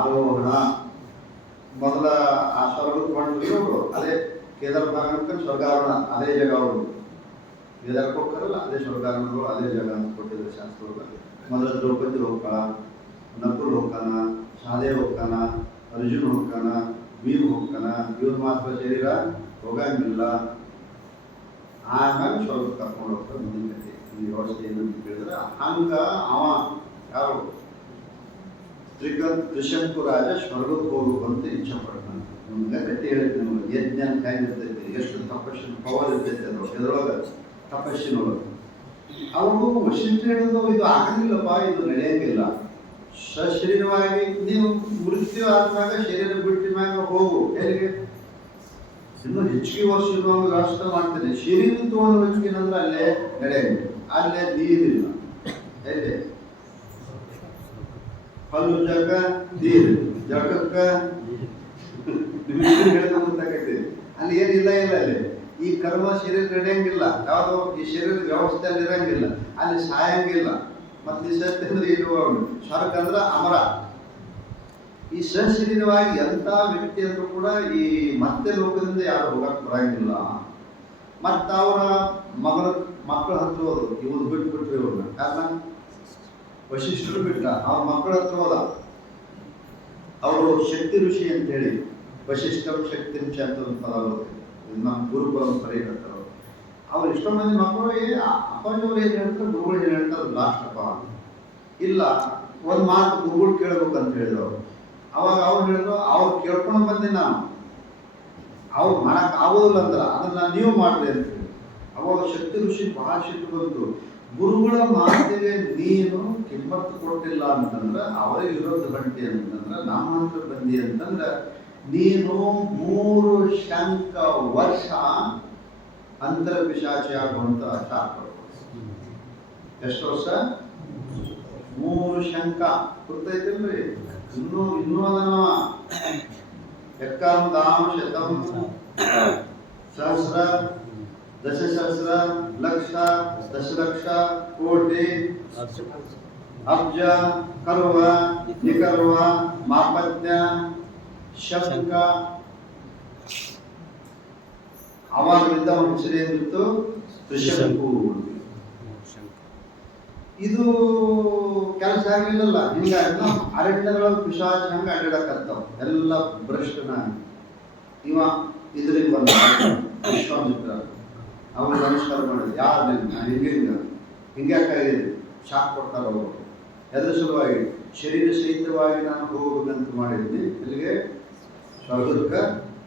ಆರೋಹಣ ಮೊದಲ ಆ ಸ್ವರ್ಗಕ್ಕೆ ಹೊಂಟಿದ್ರು, ಅದೇ ಕೇದಾರ ಭಾಗ ಸ್ವರ್ಗಾರೋಹಣ, ಅದೇ ಜಾಗ ಅವರು ಕೇದಾರಕ್ಕೆ ಹೋಗ್ತಾರಲ್ಲ, ಅದೇ ಸ್ವರ್ಗಾರೋಹಣಗಳು ಅದೇ ಜಾಗ ಅಂತ ಕೊಟ್ಟಿದ್ದಾರೆ ಶಾಸ್ತ್ರಗಳು. ಮೊದಲ ದ್ರೌಪದಿ ಹೋಗ್ತಾಳ, ನಕುಲ್ ಹೋಗ್ತಾನ, ಸಹದೇವ್ ಹೋಗ್ತಾನ, ಅರ್ಜುನ್ ಹೋಗ್ತಾನ, ಭೀಮ್ ಹೋಗ್ತಾನ. ಇವ್ರು ಮಾತ್ರ ಶರೀರ ಹೋಗಂಗಿಲ್ಲ. ಆಮೇಲೆ ಸ್ವರ್ಗ ಕರ್ಕೊಂಡು ಹೋಗ್ತಾರೆ. ಮುಂದಿನ ಕಥೆ ಈ ವ್ಯವಸ್ಥೆ ಏನಂತ ಕೇಳಿದ್ರೆ, ಹಂಗ ಅವ ಯಾರು ತ್ರಿಶಂಕು ರಾಜ ಸ್ವರ್ಗಕ್ಕೆ ಹೋಗ್ಬೇಕು ಅಂತ ಇಚ್ಛೆ ಪಡ್ತಾನೆ. ನಮ್ಗೆ ಕಥೆ ಹೇಳಿದ್ದೆ ನಿಮಗೆ, ಯಜ್ಞ ಅಂತ ಹೆಂಗಿರ್ತೈತಿ, ಎಷ್ಟು ತಪಸ್ಸಿನ ಪವರ್ ಇರ್ತೈತೆ ಅದ್ರ ಎದ್ರೊಳಗೆ, ತಪಸ್ಸಿನೊಳಗೆ. ಅವರು ವಶಿಷ್ಠ ಹೇಳೋದು ಇದು ಆಗಂಗಿಲ್ಲಪ್ಪ, ಇದು ನಡೆಯಂಗಿಲ್ಲ. ಸಶರೀರವಾಗಿ ನೀವು ಮೃತ್ಯು ಆದ್ಮ್ಯಾಗ ಶರೀರ ಬಿಟ್ಟ ಮ್ಯಾಗ ಹೋಗು. ಹೇಗೆ? ಇನ್ನು ಹೆಚ್ಚಿಗೆ ವರ್ಷ ವ್ಯವಸ್ಥೆ ಮಾಡ್ತೇನೆ. ಶರೀರ ತಗೊಂಡು ಹೋಗ್ತೀನಂದ್ರೆ ಅಲ್ಲೇ ನಡೆಯಂಗಿಲ್ಲ, ಅಲ್ಲೇ ನೀರಿಲ್ಲ. ಹೇಗೆ? ಹಲ್ಲು ಜಗ ನೀರು, ಜಗಕ್ಕ ಗೊತ್ತಾಗೈತಿ. ಅಲ್ಲಿ ಏನಿಲ್ಲ ಇಲ್ಲ ಅಲ್ಲಿ. ಈ ಕರ್ಮ ಶರೀರ ನಡೆಯಂಗಿಲ್ಲ, ಯಾವುದು ಈ ಶರೀರದ ವ್ಯವಸ್ಥೆಯಲ್ಲಿ ಇರಂಗಿಲ್ಲ, ಅಲ್ಲಿ ಸಾಯಂಗಿಲ್ಲ. ಮತ್ತೆ ಸತ್ಯ ಅಂದ್ರೆ ಇದು ಸ್ವರ್ಗ ಅಂದ್ರೆ ಅಮರ. ಈ ಸಶರೀರವಾಗಿ ಎಂಥ ವ್ಯಕ್ತಿ ಅಂದ್ರೂ ಕೂಡ ಈ ಮತ್ತೆ ಲೋಕದಿಂದ ಯಾರು ಹೋಗಕ್ಕೆ ಬರಂಗಿಲ್ಲ. ಮತ್ತ ಅವರ ಮಕ್ಕಳ ಹತ್ರ ಹೋದ್ರು, ಇವ್ರು ಬಿಟ್ಬಿಟ್ರಿ ಇವ್ರನ್ನ. ಕಾರಣ ವಶಿಷ್ಠರು ಬಿಟ್ಟ, ಅವ್ರ ಮಕ್ಕಳ ಹತ್ರ ಹೋದ. ಅವರು ಶಕ್ತಿ ಋಷಿ ಅಂತ ಹೇಳಿ, ವಶಿಷ್ಠಂ ಶಕ್ತಿ ಋಷಿ ಅಂತ ಒಂದು ಪದ ಬರುತ್ತೆ. ನಮ್ಮ ಗುರು ಪರಂಪರೆ ಹೇಳ್ತಾರೆ. ಅವ್ರು ಎಷ್ಟೋ ಮಂದಿ ಮಕ್ಕಳು ಅಪ್ಪಾಜಿಯವ್ರು ಏನು ಹೇಳ್ತಾರೆ, ಗುರುಗಳು ಏನು ಹೇಳ್ತಾರೆ, ಲಾಸ್ಟ್ ಅಪ್ಪ ಇಲ್ಲ ಒಂದು ಮಾತು ಗುರುಗಳು ಕೇಳ್ಬೇಕಂತ ಹೇಳಿದ್ರು. ಅವಾಗ ಅವ್ರು ಹೇಳಿದ್ರು, ಅವ್ರು ಕೇಳ್ಕೊಂಡು ಬಂದೆ ನಾನು, ಅವ್ರು ಮಾಡಕ್ ಆಗೋದಿಲ್ಲ ಅಂದ್ರ ಅದನ್ನ ನೀವು ಮಾಡ್ರಿ ಅಂತ ಹೇಳಿ. ಅವಾಗ ಶಕ್ತಿ ಋಷಿ ಬಹಳ ಸಿಟ್ಟು ಬಂತು. ಗುರುಗಳ ಮಾತಿಗೆ ನೀನು ಕಿಮ್ಮತ್ತು ಕೊಟ್ಟಿಲ್ಲ ಅಂತಂದ್ರೆ, ಅವರಿಗೆ ವಿರೋಧ ಬಂಟಿ ಅಂತಂದ್ರೆ, ನಮ್ಮ ಹತ್ರ ಬಂದಿ ಅಂತಂದ್ರೆ, ನೀನು 3 ಶಂಕ ವರ್ಷ ಅಂತರ ಪಿಶಾಚಿ ಆಗುವಂತ ಶಾಪ. ಎಷ್ಟು ವರ್ಷ? 3 ಶಂಕ. ಗೊತ್ತೈತಿಲ್ರಿ? ಇನ್ನೂ ಅದನವ ಎಕ್ಕಾಂತಾಂ ಶತಂ ಸಹಸ್ರ ದಶಸಹಸ್ರ ಲಕ್ಷ ದಶಲಕ್ಷ ಕೋಟಿ ಅಬ್ಜ ಕರ್ವ ನಿಕರ್ವ ಮಾಪತ್ಯ ಶಂಕ. ಅವಾಗಿಂದ ಅವನ ಹೆಸರು ಏನಿತ್ತು? ತ್ರಿಶಂಕು. ಇದು ಕೆಲಸ ಆಗಲಿಲ್ಲ. ಹಿಂಗಾಗಿ ಅರಣ್ಯದೊಳಗೆ ಪಿಶಾಚ ಹಂಗ ಅಡ್ಡಾಡಕತ್ತಾವ ಎಲ್ಲ ಭ್ರಷ್ಟನ. ಇವ ಇದರಿಂದ ಬಂದ ವಿಶ್ವಾಮಿತ್ರ. ಅವ್ರು ನಮಸ್ಕಾರ ಮಾಡಿದ್ರು, ಯಾರು ಹಿಂಗ್ಯಾಕಾಗಿದೆ ಶಾಕ್ ಕೊಡ್ತಾರ ಅವರು. ಎದ್ರ ಸಲುವಾಗಿ? ಶರೀರ ಸಹಿತವಾಗಿ ನಾನು ಹೋಗ್ಬೇಕಂತ ಮಾಡಿದ್ನಿ ಇಲ್ಲಿಗೆ ಸ್ವರ್ಗಕ್ಕೆ,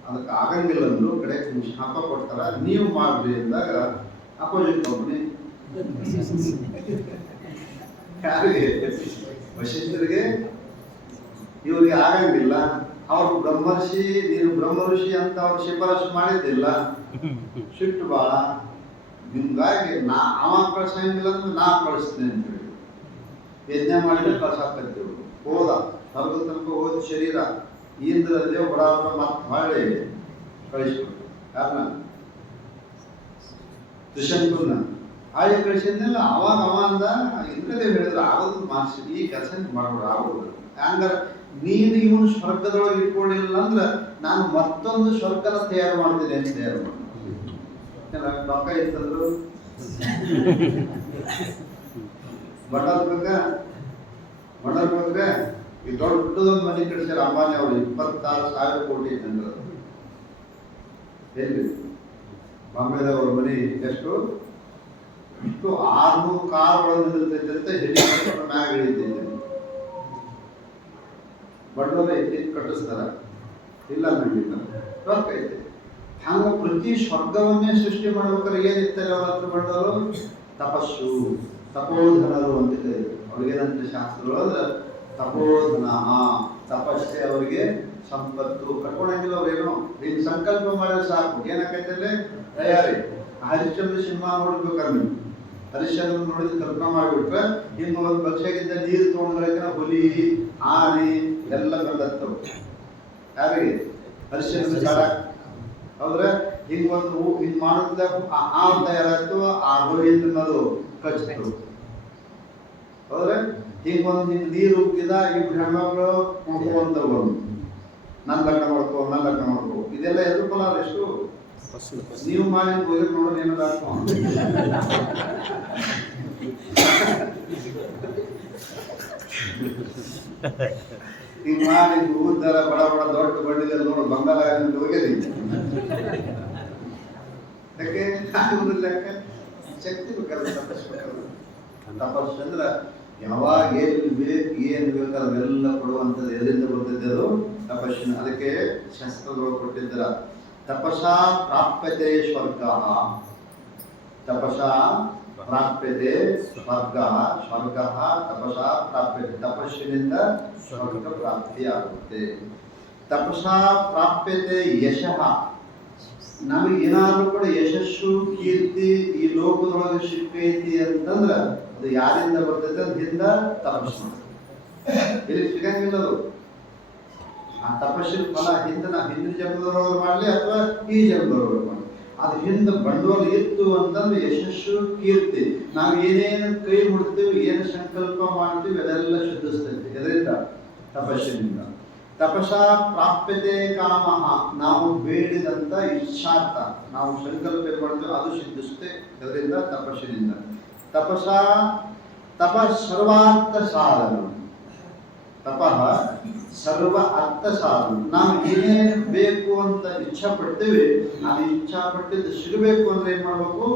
ಅದಕ್ಕೆ ಆಗಂಗಿಲ್ಲ ಅಂದ್ರು. ಕಡೆ ಶಾಪ ಕೊಡ್ತಾರ, ನೀವು ಮಾಡ್ರಿ ಅಂದಾಗ ಅಪೋಸಿಟ್ ಕಂಪ್ನಿ ಯಾರಿಗೆ? ವಶಿಷ್ಠರಿಗೆ. ಇವ್ರಿಗೆ ಆಗಂಗಿಲ್ಲ. ಅವ್ರು ಬ್ರಹ್ಮರ್ಷಿ, ನೀನು ಬ್ರಹ್ಮಋಷಿ ಅಂತ ಅವ್ರು ಶಿಫಾರಸು ಮಾಡಿದ್ದಿಲ್ಲ. ಸಿಟ್ಟು ಬಾಳ. ಹಿಂಗಾಗಿ ಅವ ಕಳ್ಸಂಗಿಲ್ಲ ಅಂದ್ರೆ ನಾ ಕಳಿಸ್ತೇನೆ ಅಂತ ಹೇಳಿ ಯಜ್ಞ ಮಾಡಿದ್ರೆ ಕಳ್ಸಾಕತ್ತೀವಿ. ಹೋದ ಸ್ವರ್ಗ ತನಕ ಹೋದ ಶರೀರ ಇಂದ್ರದೇವ್ ಬಡಾವರ ಮತ್ತೆ ಹೊಳ್ಳಿ ಕಳಿಸ್ಬಿಟ್ಟು. ಕಾರಣ ತ್ರಿಶಂಕುನ ಆಳಿ ಕಳಿಸಿದ್ನಲ್ಲ. ಅವಾಗ ಅವ ಅಂದ, ಇಂದ್ರದೇವ್ ಹೇಳಿದ್ರೆ ಆಗೋದು ಮಾಡಿಸಿ, ಈ ಕೆಲಸ ಮಾಡ್ಬಿಡು ಆಗೋದು. ಹಂಗಾರ ನೀನು ಇವನು ಸ್ವರ್ಗದೊಳಗೆ ಇಟ್ಕೊಂಡಿಲ್ಲ ಅಂದ್ರೆ ನಾನು ಮತ್ತೊಂದು ಸ್ವರ್ಗನ ತಯಾರು ಮಾಡ್ತೀನಿ ಅಂತ ತಯಾರು ಮಾಡಿ ರೊಕ್ಕ ಇತ್ತಂದ್ರು ಬಟಲ್ ಬೇಕ. ಈ ದೊಡ್ಡದೊಂದು ಮನೆ ಕಳಿಸ್ಯಾರ ಅಂಬಾನಿ ಅವರು, 26,000 ಕೋಟಿ ತಂದ್ರು. ಎಲ್ಲಿ? ಬಾಂಬೆದವ್ರ ಮನೆ ಎಷ್ಟು 600 ಕಾರ್ ಒಳಗಿರ್ತೈತೆ ಅಂತ ಹೆಲಿಕಾಪ್ಟರ್ ಮ್ಯಾಗ ಇಳಿತೈತೆ. ಬಡವರ ಐತಿ ಕಟ್ಟಿಸ್ತಾರ, ಇಲ್ಲ ನಂಗಿಲ್ಲ, ರೊಕ್ಕ ಐತೆ. ಹಂಗ ಪ್ರತಿ ಸ್ವರ್ಗವನ್ನೇ ಸೃಷ್ಟಿ ಮಾಡ್ಬೇಕಾದ್ರೆ ಏನಿರ್ತಾರೆ ಅವ್ರ ಹತ್ರ ಬಡವರು? ತಪಸ್ಸು, ತಪೋಧನರು ಅಂತ ಕರೀತಾರೆ. ಅವ್ರಿಗೇನಂತ ಶಾಸ್ತ್ರಗಳು ಅಂದ್ರೆ ತಪೋಧನ. ತಪಸ್ಸೆ ಅವರಿಗೆ ಸಂಪತ್ತು. ಕಟ್ಕೊಳಂಗಿಲ್ಲ ಅವ್ರೇನು, ನೀನು ಸಂಕಲ್ಪ ಮಾಡಿದ್ರೆ ಸಾಕು. ಏನಾಕೈತಲ್ಲೇ ತಯಾರಿ. ಹರಿಶ್ಚಂದ್ರ ಸಿನಿಮಾ ನೋಡ್ಬೇಕಲ್ಲ ನೀವು. ಹರಿಶ್ಚಂದ್ರ ನೋಡಿದ ಕಲ್ಪನಾ ಮಾಡಿಬಿಟ್ರೆ ಹಿಂಗೆ ಒಂದು ಪಕ್ಷಗಿಂತ ನೀರು ತೊಗೊಂಡ್ರೆ ಹುಲಿ ಆನೆ ಎಲ್ಲ ಬಂದತ್ತವು. ಯಾರಿಗೆ? ಹರಿಶ್ಚಂದ್ರ ಜಾಡ. ಹೌದ್ರೆ ಹಿಂಗೆ ಒಂದು ಹಿಂಗೆ ಮಾಡಿದ ಆ ತಯಾರಾಯ್ತು, ಆ ಹುಲಿಯಿಂದನದು ಕಚ್ಚಿತು. ಹೌದ್ರೆ ಹಿಂಗೊಂದು ಹಿಂಗೆ ನೀರು ಉಕ್ಕಿದ ಇಬ್ರು ಹೆಣ್ಮಕ್ಳು ಕುಣ್ಕೊಂತವು. ನನ್ನ ಲಗ್ನ ಮಾಡ್ಕೋ, ನನ್ನ ಲಗ್ನ ಮಾಡ್ಕೋ. ಇದೆಲ್ಲ ಎದುರ್ಕೊಲ್ಲ ಎಷ್ಟು ನೀವು ಮಾಡಿ ಹೋಗಿ ನೋಡೋದು ಏನಾದ್ರು ಈಗ ಮಾಡಿ ಊರ್ದಾರ ಬಡ ಬಡ ದೊಡ್ಡ ಬಂಡಿದಲ್ಲಿ ನೋಡು ಬಂಗಾರ ಹೋಗಿರಿ. ಯಾಕೆ ಲೆಕ್ಕ ಶಕ್ತಿ ಬೇಕಲ್ಲ, ತಪಸ್ಬೇಕಲ್ಲ. ತಪಸ್ಸು ಅಂದ್ರೆ ಯಾವಾಗ ಏನು ಬೇಕು ಏನು ಬೇಕು ಅದೆಲ್ಲ ಕೊಡುವಂಥದ್ದು. ಎದರಿಂದ ಬರ್ತೈತೆ ಅದು ತಪಸ್ಸಿನ. ಅದಕ್ಕೆ ಶಾಸ್ತ್ರಗಳು ಕೊಟ್ಟಿದ್ದರ ತಪಸಾ ಪ್ರಾಪ್ಯತೆ ಸ್ವರ್ಗ. ತಪಸಾ ಪ್ರಾಪ್ಯತೆ ಸ್ವರ್ಗ. ಸ್ವರ್ಗ ತಪಸಾ ಪ್ರಾಪ್ಯತೆ. ತಪಸ್ಸಿನಿಂದ ಸ್ವರ್ಗ ಪ್ರಾಪ್ತಿಯಾಗುತ್ತೆ. ತಪಸಾ ಪ್ರಾಪ್ಯತೆ ಯಶಃ. ನಮಗೆ ಏನಾದ್ರೂ ಕೂಡ ಯಶಸ್ಸು ಕೀರ್ತಿ ಈ ಲೋಕದೊಳಗೆ ಸಿಕ್ಕೈತಿ ಅಂತಂದ್ರೆ ಅದು ಯಾರಿಂದ ಬರ್ತೈತೆ? ಅದರಿಂದ ತಪಸ್ಸು. ಇಲ್ಲಿ ಸಿಗಂಗಿಲ್ಲ ಅದು. ಆ ತಪಸ್ಸಿನ ಫಲ ಹಿಂದಿನ ಜನ್ಮದವ್ರು ಮಾಡಲಿ ಅಥವಾ ಈ ಜನ್ಮದವ್ರು ಮಾಡಲಿ, ಅದು ಹಿಂದೆ ಬಂಡವಾಳ ಇತ್ತು ಅಂತಂದ್ರೆ ಯಶಸ್ಸು ಕೀರ್ತಿ. ನಾವು ಏನೇನು ಕೈ ಮುಡ್ತೀವಿ, ಏನು ಸಂಕಲ್ಪ ಮಾಡ್ತೀವಿ ಅದೆಲ್ಲ ಶುದ್ಧಿಸ್ತೈತಿ. ಇದರಿಂದ ತಪಸ್ಸಿನಿಂದ. ತಪಸಾ ಪ್ರಾಪ್ಯತೆ ಕಾಮಃ. ನಾವು ಬೇಡಿದಂತ ಇಚ್ಛಾರ್ಥ, ನಾವು ಸಂಕಲ್ಪ ಏನು ಮಾಡ್ತೀವಿ ಅದು ಸಿದ್ಧಿಸುತ್ತೆ ಇದರಿಂದ, ತಪಸ್ಸಿನಿಂದ. ತಪಸಾ ತಪ ಸರ್ವಾರ್ಥ ಸಾಧನ. ತಪಃ ಸರ್ವ ಅರ್ಥ ಸಾಧನ. ನಾವು ಏನೇನು ಬೇಕು ಅಂತ ಇಚ್ಛಾ ಪಡ್ತೇವೆ ಅದು ಇಚ್ಛಾ ಪಟ್ಟಿದ್ದು ಸಿಗಬೇಕು ಅಂದ್ರೆ ಏನ್ ಮಾಡ್ಬೇಕು?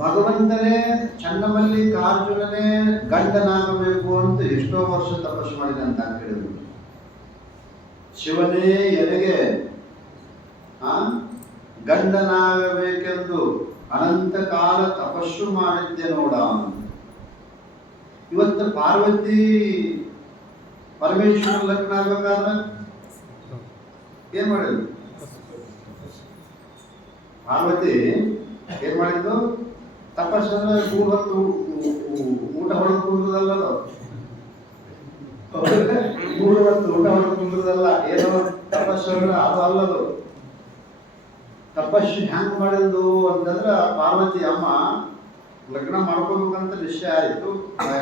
ಭಗವಂತನೇ ಚನ್ನಮಲ್ಲಿಕಾರ್ಜುನನೇ ಗಂಡನಾಗಬೇಕು ಅಂತ ಎಷ್ಟೋ ವರ್ಷ ತಪಸ್ಸು ಮಾಡಿದ ಅಂತ ಕೇಳಿದ್ರು. ಶಿವನೇ ಎನಗೆ ಗಂಡನಾಗಬೇಕೆಂದು ಅನಂತ ಕಾಲ ತಪಸ್ಸು ಮಾಡಿದ್ದೆ ನೋಡ. ಇವತ್ತು ಪಾರ್ವತಿ ಪರಮೇಶ್ವರ ಲಗ್ನ ಆಗ್ಬೇಕಾದ್ರೆ ಏನ್ ಮಾಡಿದ್ರು? ಪಾರ್ವತಿ ಏನ್ ಮಾಡಿದ್ದು? ತಪಸ್ಸಂದ್ರೆ ಹೊತ್ತು ಊಟ ಹೊಡೆದು ಕುಂದ್ರದಲ್ಲ, ಹೊತ್ತು ಊಟ ಹೊಡೆದು ಕುಂದ್ರದಲ್ಲ. ಏನೋ ತಪಸ್ಸು ಅಂದ್ರೆ ಅದು ಅಲ್ಲದು. ತಪಸ್ಸು ಹೆಂಗ್ ಮಾಡಿದ್ದು ಅಂತಂದ್ರೆ ಪಾರ್ವತಿ ಅಮ್ಮ ಲಗ್ನ ಮಾಡ್ಕೋಬೇಕಂತ ನಿಶ್ಚಯ ಆಯಿತು.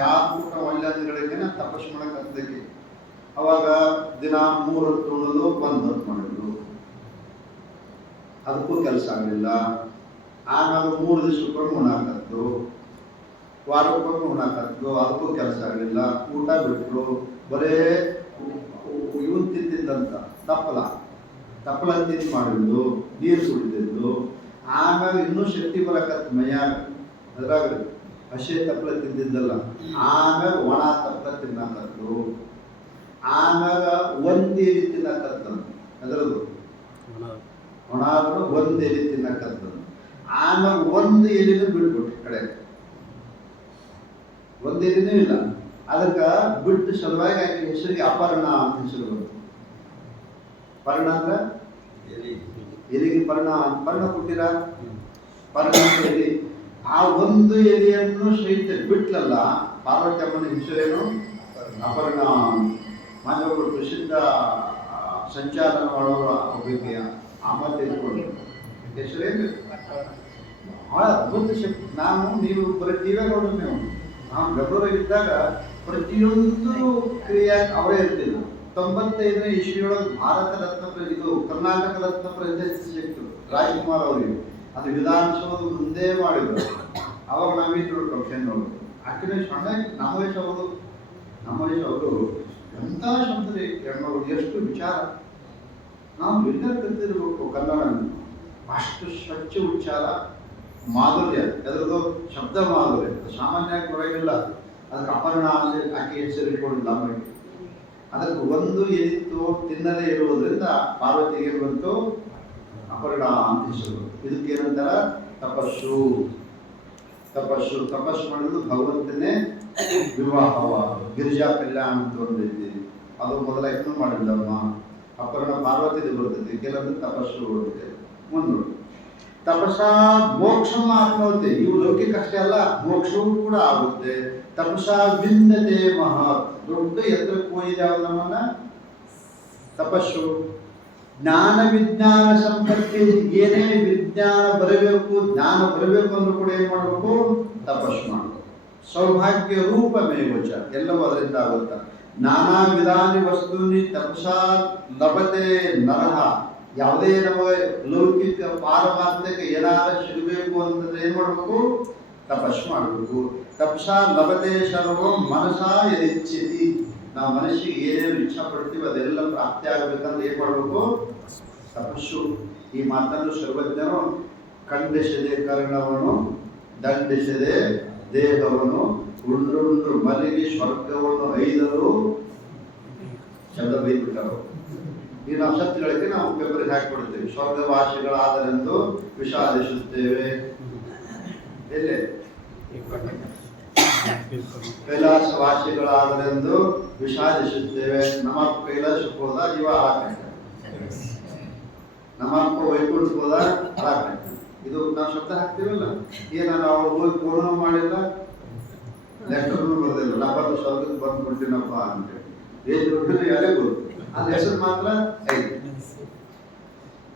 ಯಾರು ಊಟ ಒಳ್ಳೆಗಳಿಗೆ ತಪಸ್ಸು ಮಾಡಕ್ಕೆ. ಅವಾಗ ದಿನ 3 ಹೊತ್ತು ಉಣ್ಣೋದು 1 ಹೊತ್ತು ಮಾಡಿದ್ರು. ಅದಕ್ಕೂ ಕೆಲಸ ಆಗಲಿಲ್ಲ. ಆಮೇಲೆ 3 ದಿವಸಕ್ಕೊಮ್ಮೆ ಉಣ್ಣಾಕತ್ತು, ವಾರಕ್ಕೊಮ್ಮೆ ಉಣ್ಣಾಕತ್ತು, ಅದಕ್ಕೂ ಕೆಲಸ ಆಗಲಿಲ್ಲ. ಊಟ ಬಿಟ್ಟರು. ಬರೇ ಇವನ್ ತಿಂತಿದ್ದಂತ ತಪ್ಪಲ ತಿಂದು ಮಾಡಿದ್ದು, ನೀರು ಕುಡಿದಿದ್ದು. ಆಮೇಲೆ ಇನ್ನೂ ಶಕ್ತಿ ಬರಕತ್ತು ಮೈಯಾಗ. ಅದ್ರಾಗ ಹಸಿ ತಪ್ಪಲ ತಿಂದಿದ್ದಲ್ಲ. ಆಮೇಲೆ ಒಣ ತಪ್ಪಲ ತಿನ್ನಕತ್ತು. ಆಮೇಲೆ ಒಂದು ಎಲೆ ತಿನ್ನಕತ್ತ. ಅದರದ್ದು ಒಣ ಆದ್ರೂ 1 ಎಲೆ ತಿನ್ನಕತ್ತ. ಆಮೇಲೆ 1 ಎಲೆನೂ ಬಿಟ್ಬಿಟ್ಟು ಕಡೆ 1 ಎಲೆನೂ ಇಲ್ಲ. ಅದಕ್ಕೆ ಬಿಟ್ಟು ಸಲುವಾಗಿ ಆಕೆ ಹೆಸರಿಗೆ ಅಪರ್ಣ ಅಂತ ಹೆಸರು ಬಂತು. ಪರ್ಣ ಅಂದ್ರೆ ಎಲೆಗೆ ಪರ್ಣ ಕೊಟ್ಟಿರ. ಪರ್ಣ ಎಲೆ. ಆ 1 ಎಲೆಯನ್ನು ಸಹಿತ ಬಿಟ್ಲಲ್ಲ ಪಾರ್ವತಿ ಅಮ್ಮನ ಹೆಸರೇನು? ಅಪರ್ಣ. ಮಾನವರು ಪ್ರಸಿದ್ಧ ಸಂಚಾಲನ ಮಾಡೋರು ಒಬ್ಬಕ್ಕೆ ಆಮದ ತೆಗೆದುಕೊಂಡು ಹೆಸರೇನು? ಬಹಳ ಅದ್ಭುತ ಶಕ್ತಿ. ನೀವು ಬರೀ ಟಿವಿ ನೋಡ್ರಿ. ನಾವು ಬೆಂಗಳೂರಾಗಿದ್ದಾಗ ಪ್ರತಿಯೊಂದು ಕ್ರಿಯೆ ಅವರೇ ಇರ್ತಿದ್ರು. 95ನೇ ಇಸ್ವಿಯೊಳಗೆ ಭಾರತ ರತ್ನ ಇದು ಕರ್ನಾಟಕ ರತ್ನ ಪ್ರಶಸ್ತಿ ಸಿಕ್ತು ರಾಜ್ಕುಮಾರ್ ಅವರಿಗೆ. ಅದು ವಿಧಾನಸೌಧ ಮುಂದೆ ಮಾಡಿದ್ರು. ಅವಾಗ ನಾವಿದ್ರು ಫಂಕ್ಷನ್ ನೋಡೋದು. ಆಕ್ಚುಲಿ ಸಣ್ಣ ನಮ್ಮ ವಯಸ್ಸು ಅವರು ಎಂಥ ಶಬ್ದರಿ ಹೆಣ್ಣವರು, ಎಷ್ಟು ವಿಚಾರ. ನಾವು ಎಲ್ಲ ಕಲ್ತಿರ್ಬೇಕು ಕನ್ನಡ. ಅಷ್ಟು ಸ್ವಚ್ಛ ಉಚ್ಚಾರ, ಮಾಧುರ್ಯ. ಅದರದ್ದು ಶಬ್ದ ಮಾಧುರ್ಯ ಸಾಮಾನ್ಯವಾಗಿ ಬರೋಂಗಿಲ್ಲ. ಅದಕ್ಕೆ ಅಪರ್ಣ ಅಂದರೆ ಆಕೆ ಹೆಸರು ಇಟ್ಕೊಂಡಿಲ್ಲ ಅಮ್ಮಗೆ. ಅದಕ್ಕೆ 1 ಎಲಿತ್ತು ತಿನ್ನದೇ ಇರುವುದರಿಂದ ಪಾರ್ವತಿಗೆ ಬಂತು ಅಪರ್ಣ ಅಂತ ಹೆಸರು. ಇದಕ್ಕೆ ಏನಂತಾರ? ತಪಸ್ಸು. ತಪಸ್ಸು ಮಾಡಿದ್ರು ಭಗವಂತನೇ ವಿವಾಹವಾದ ಗಿರಿಜಾ ಕಲ್ಯಾಣ ಅಂತ ಒಂದೈತಿ, ಅದು ಮೊದಲ ಇನ್ನೂ ಮಾಡಿಲ್ಲಮ್ಮ. ಅಪರ್ಣ ಪಾರ್ವತಿದು ಬರ್ತೈತಿ, ಕೆಲವೊಂದು ತಪಸ್ಸು ಬರ್ತೈತಿ. ಮುಂದೆ ತಪಸ ಮೋಕ್ಷ ಆತ್ಮಹತ್ಯೆ, ಇವು ಲೌಕಿಕ ಅಷ್ಟೇ ಅಲ್ಲ, ಮೋಕ್ಷವೂ ಕೂಡ ಆಗುತ್ತೆ. ತಪಸ ವಿಂದತೆ ಮಹತ್, ದೊಡ್ಡ ಎತ್ತರಕ್ಕೆ ಹೋಗಿದ್ದಾವ ನಮ್ಮನ್ನ ತಪಸ್ಸು. ಜ್ಞಾನ ವಿಜ್ಞಾನ ಸಂಪತ್ತಿ, ಏನೇ ವಿಜ್ಞಾನ ಬರಬೇಕು, ಜ್ಞಾನ ಬರಬೇಕು ಅಂದ್ರೂ ಕೂಡ ಏನ್ ಮಾಡಬೇಕು? ತಪಸ್ಸು ಮಾಡಬೇಕು. ಸೌಭಾಗ್ಯ ರೂಪ ಮೇವಚ, ಎಲ್ಲವೂ ಅದರಿಂದ ಆಗುತ್ತ. ನಾನಾ ವಿಧಾನಿ ವಸ್ತುನಿ ತಪಸಾ ಲಭತೆ ನರಹ, ಯಾವುದೇ ನಮಗೆ ಲೌಕಿಕ ಪಾರಮಾರ್ಥಿಕ ಏನಾದರೂ ಸಿಗಬೇಕು ಅಂತಂದ್ರೆ ಏನ್ ಮಾಡಬೇಕು? ತಪಸ್ಸು ಮಾಡಬೇಕು. ತಪಸಾ ಲಭತೆ ಸರ್ವಂ ಮನಸಾ ಯದಿಚ್ಛತಿ, ನಾವು ಮನಸ್ಸಿಗೆ ಏನೇನು ಇಚ್ಛಾ ಪಡ್ತೀವಿ ಅದೆಲ್ಲ ಪ್ರಾಪ್ತಿ ಆಗಬೇಕಂದ್ರೆ ಏನ್ ಮಾಡಬೇಕು? ತಪಸ್ಸು. ಈ ಮಾತನ್ನು ಸರ್ವಜ್ಞರು ಖಂಡಿಸದೆ ಕರ್ಣವನ್ನು, ದಂಡಿಸದೆ ದೇಹವನ್ನು, ಉಂಡುಂಡು ಮಲಗಿ ಸ್ವರ್ಗವನ್ನು ಐದರು ಶಬ್ದ ಬೈದ್ಬಿಟ್ಟರು. ಈ ನಾವು ಸತ್ಯಗಳಿಗೆ ನಾವು ಪೇಪರ್ಗೆ ಹಾಕಿಬಿಡ್ತೇವೆ. ಸ್ವರ್ಗವಾಸಿಗಳಾದರೆಂದು ವಿಷಾದಿಸುತ್ತೇವೆ. ಎಲ್ಲೇ? ಕೈಲಾಸವಾಸಿಗಳಾದರೆಂದು ವಿಷಾದಿಸುತ್ತೇವೆ. ನಮ್ಮಪ್ಪ ಕೈಲಾಸಕ್ಕೆ ಹೋದ, ಇವ ಹಾಕೈತೆ. ನಮ್ಮಪ್ಪ ವೈಕುಂಠಕ್ಕೆ ಹೋದ, ಹಾಕೈತೆ. ಇದು ನಾವು ಶಬ್ದ ಹಾಕ್ತೀವಲ್ಲ, ಏನ ನಾವು ಹೋಗಿ ಫೋನು ಮಾಡಿಲ್ಲ, ಲೆಟರ್ನು ಬರ್ದಿಲ್ಲ, ನಾ ಬಂದು ಸ್ವರ್ಗಕ್ಕೆ ಬಂದು ಕೊಡ್ತೀನಪ್ಪ ಅಂತೇಳಿ. ಏನ್ ದುಡ್ಡು ಯಾರೇ ಗೊತ್ತು, ಅದು ಹೆಸರು ಮಾತ್ರ ಐದು.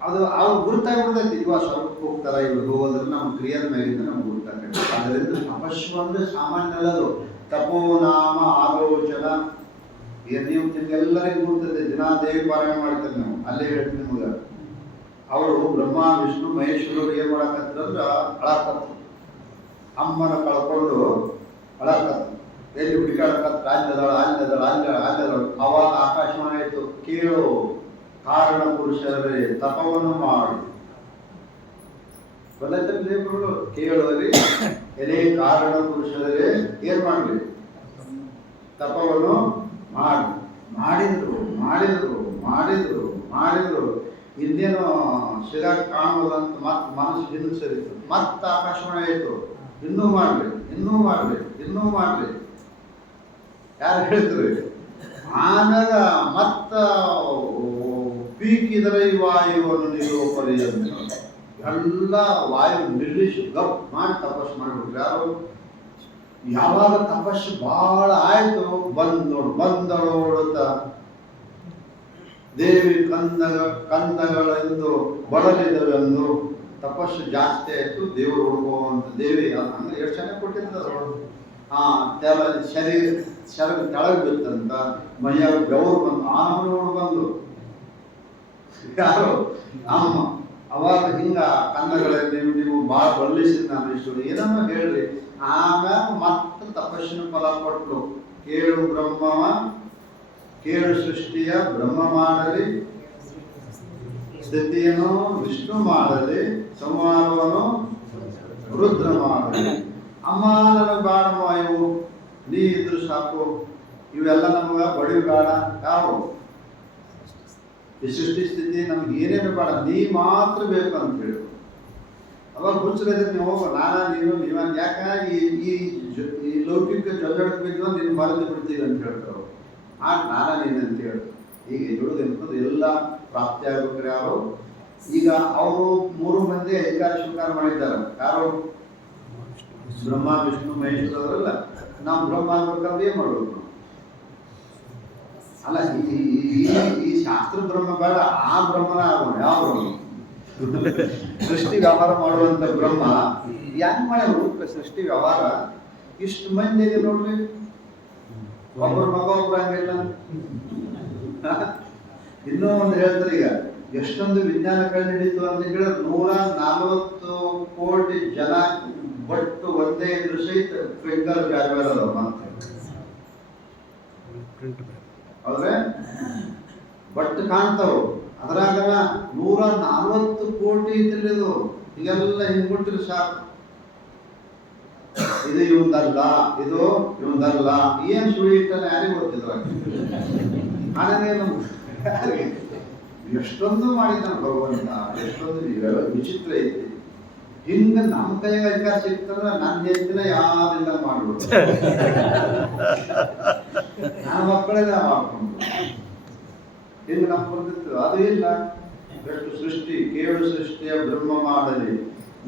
ಅದು ಅವ್ರು ಗುರುತಾಗ್ಬಿಡ್ತೈತಿ, ಇವಾಗ ಸ್ವರ್ಗಕ್ಕೆ ಹೋಗ್ತಾರ, ಇವ್ರು ಹೋಗೋದ್ರೆ ನಮ್ಮ ಕ್ರಿಯದ ಮೇಲಿಂದ ನಮ್ಗೆ ಗುರುತಾಗ್ತೈತಿ. ಅದರಿಂದ ತಪಸ್ಸು ಅಂದ್ರೆ ಸಾಮಾನ್ಯ ಅಲ್ಲದು. ತಪೋ ನಾಮ ಆಲೋಚನ, ನೀವು ನಿಮ್ಗೆಲ್ಲರಿಗೂ ಗುರ್ತದೆ. ದಿನಾ ದೇವಿ ಪಾರಾಯಣ ಮಾಡ್ತಾರೆ ನಾವು, ಅಲ್ಲೇ ಹೇಳ್ತೀನಿ ನಿಮ್ಗೆ. ಅವರು ಬ್ರಹ್ಮ ವಿಷ್ಣು ಮಹೇಶ್ವರರು ಏನ್ ಮಾಡಕತ್ತಂದ್ರ ಅಳಕತ್ತು, ಅಮ್ಮನ ಕಳ್ಕೊಂಡು ಅಳಕತ್ತು. ಎಲ್ಲಿ ಹುಡುಕಾಡಕತ್ತ, ಅಲ್ಲದಳ. ಅವಾಗ ಆಕಾಶವಾಣಿ ಆಯ್ತು, ಕೇಳು ಕಾರಣ ಪುರುಷರೇ ತಪವನ್ನು ಮಾಡಿ. ದೇವರು ಕೇಳುವರಿ, ಎಲೆ ಕಾರಣ ಪುರುಷರೇ ಏನ್ ಮಾಡ್ಲಿ? ತಪವನ್ನು ಮಾಡಿ. ಮಾಡಿದ್ರು ಇನ್ನೇನು ಶಿರಾ ಕಾಣುವುದಂತ ಮನಸ್ಸು ಹಿಂದೆ ಸರಿತು. ಮತ್ತೆ ಆಕಾಶವಾಣಿ ಆಯ್ತು, ಇನ್ನೂ ಮಾಡ್ಲಿ. ಯಾರು ಹೇಳ್ತಾರೆ? ಆಮೇಲೆ ಮತ್ತ ಪೀಕಿದರೆ ವಾಯುವನ್ನು ನಿಲ್ಲುವ ಎಲ್ಲ ವಾಯು ನಿಲ್ಲಿಸಿ ಗಪ್ ಮಾಡಿ ತಪಸ್ಸು ಮಾಡಿಬಿಟ್ರು. ಯಾರು? ಯಾವಾಗ ತಪಸ್ಸು ಬಹಳ ಆಯ್ತು, ಬಂದಳೋಡುತ್ತ ದೇವಿ ಕಂದಗಳೆಂದು ಬಳಲಿದವೆಂದು. ತಪಸ್ಸು ಜಾಸ್ತಿ ಆಯ್ತು, ದೇವರು ಹುಡುಕುವಂತ ದೇವಿ ಅಂದ್ರೆ ಎಷ್ಟು ಚೆನ್ನಾಗಿ ಕೊಟ್ಟಿದ್ರು. ಶರೀರ ಕೆಳಗೆ ಬಿತ್ತಂತ, ಮೈಯಾಗ ಬೆವರು ಬಂದು, ಆನಮನೋಡು ಬಂದು. ಯಾರು? ಅಮ್ಮ. ಅವಾಗ ಹಿಂಗ ಕಂದಗಳಲ್ಲಿ ನೀವು ಭಾಳ ಬಳ್ಳಿಸಿದ್ ನಾನು ಇಷ್ಟು ಏನನ್ನ ಹೇಳ್ರಿ. ಆಮ್ಯಾಗ ಮತ್ತೆ ತಪಸ್ಸಿನ ಫಲ ಕೊಟ್ಟು, ಕೇಳು ಬ್ರಹ್ಮವ, ಕೇಳು ಸೃಷ್ಟಿಯ ಬ್ರಹ್ಮ ಮಾಡಲಿ, ಸ್ಥಿತಿಯನ್ನು ವಿಷ್ಣು ಮಾಡಲಿ, ಸಂಹಾರವನ್ನು ರುದ್ರ ಮಾಡಲಿ. ಅಮ್ಮ ನನಗೆ ಬೇಡಮ್ಮ ಇವು, ನೀ ಇದ್ರು ಸಾಕು, ಇವೆಲ್ಲ ನಮಗ ಬಡಿಯು ಬೇಡ. ಯಾವ ಈ ಸೃಷ್ಟಿ ಸ್ಥಿತಿ ನಮ್ಗೆ ಏನೇನು ಬೇಡ, ನೀ ಮಾತ್ರ ಬೇಕು ಅಂತ ಹೇಳಿ. ಅವಾಗ ಹುಚ್ಚರಿದ್ರೆ ನೀವು ಹೋಗೋ, ನೀವ ಯಾಕ ಈ ಲೌಕಿಕ ಜೊಜಡಕ್ಕೆ ಬಿದ್ದು ನೀನು ಮರೆತು ಬಿಡ್ತೀವಿ ಅಂತ ಹೇಳ್ತಾರೆ. ನೀನು ಅಂತ ಹೇಳ್ತಾರೆ. ಈಗ ಹೇಳೋದು ಎಲ್ಲ ಪ್ರಾಪ್ತಿ ಆಗ್ಬೇಕಾರೆ ಯಾರು? ಈಗ ಅವರು 3 ಮಂದಿ ಅಧಿಕಾರ ಸ್ವೀಕಾರ ಮಾಡಿದ್ದಾರೆ. ಯಾರು? ಬ್ರಹ್ಮ ವಿಷ್ಣು ಮಹೇಶ್ವರಲ್ಲ. ನಾವು ಬ್ರಹ್ಮ ಆಗ್ಬೇಕಂದ್ರೆ ಏನ್ ಮಾಡ್ಬೇಕು? ಅಲ್ಲ, ಈ ಶಾಸ್ತ್ರ ಬ್ರಹ್ಮ ಬೇಡ, ಆ ಬ್ರಹ್ಮನ ಆಗೋಣ. ಯಾವ ಬ್ರಹ್ಮ? ಸೃಷ್ಟಿ ವ್ಯವಹಾರ ಮಾಡುವಂತ ಬ್ರಹ್ಮ ಯಾಕೆ ಮಾಡ್ಯಾರು? ಸೃಷ್ಟಿ ವ್ಯವಹಾರ ಇಷ್ಟು ಮಂದಿ ಇದೆ ನೋಡ್ರಿ, ಒಬ್ಬರ ಮಗ ಒಬ್ರು ಹಂಗಿಲ್ಲ. ಇನ್ನೂ ಒಂದು ಹೇಳ್ತಾರೆ, ಈಗ ಎಷ್ಟೊಂದು ವಿಜ್ಞಾನ ಕಂಡುಹಿಡಿತು ಅಂತ ಹೇಳಿದ್ರೆ 140 ಕೋಟಿ ಜನ ಒಟ್ಟು ಒಂದೇ ಇದ್ರು ಸಹಿತ ಫಿಂಗರ್ ಬೇರೆ ಹೌದ್ರೆ ಬಟ್ ಕಾಣ್ತಾವ. ಅದ್ರಾಗ 140 ಕೋಟಿ ಇದ್ರಿದು. ಈಗೆಲ್ಲ ಹಿಂಗ್ಬಿಟ್ರಿ ಸಾಕು, ಇದು ಇವಂದಲ್ಲ, ಇದು ಇವಂದಲ್ಲ. ಏನ್ ಸುಳಿ ಇಟ್ಟಾನೆ ಯಾರಿಗೆ ಗೊತ್ತಿದ್ರ? ಹಾಗೇನು ಎಷ್ಟೊಂದು ಮಾಡಿದ್ದಾನೆ ಭಗವಂತ, ಎಷ್ಟೊಂದು ವಿಚಿತ್ರ ಐತಿ. ಹಿಂಗ ನಮ್ಮ ಕೈಯಾಗ ಅಧಿಕಾರ ಸಿಗ್ತಂದ್ರ ನನ್ನ ಹೆಂಡತಿನ ಯಾರಿಲ್ಲ ಮಾಡ್ಬಿಡ್ತಾರೆ. ನನ್ನ ಮಕ್ಕಳೇ ನಾವು ಮಾಡ್ಕೊಂಡು ಹಿಂಗೆ ನಮ್ಗೆ ಬರ್ತಿತ್ತು. ಅದು ಇಲ್ಲ, ಎಷ್ಟು ಸೃಷ್ಟಿ ಕೇಳು ಸೃಷ್ಟಿಯ ಬ್ರಹ್ಮ ಮಾಡಲಿ.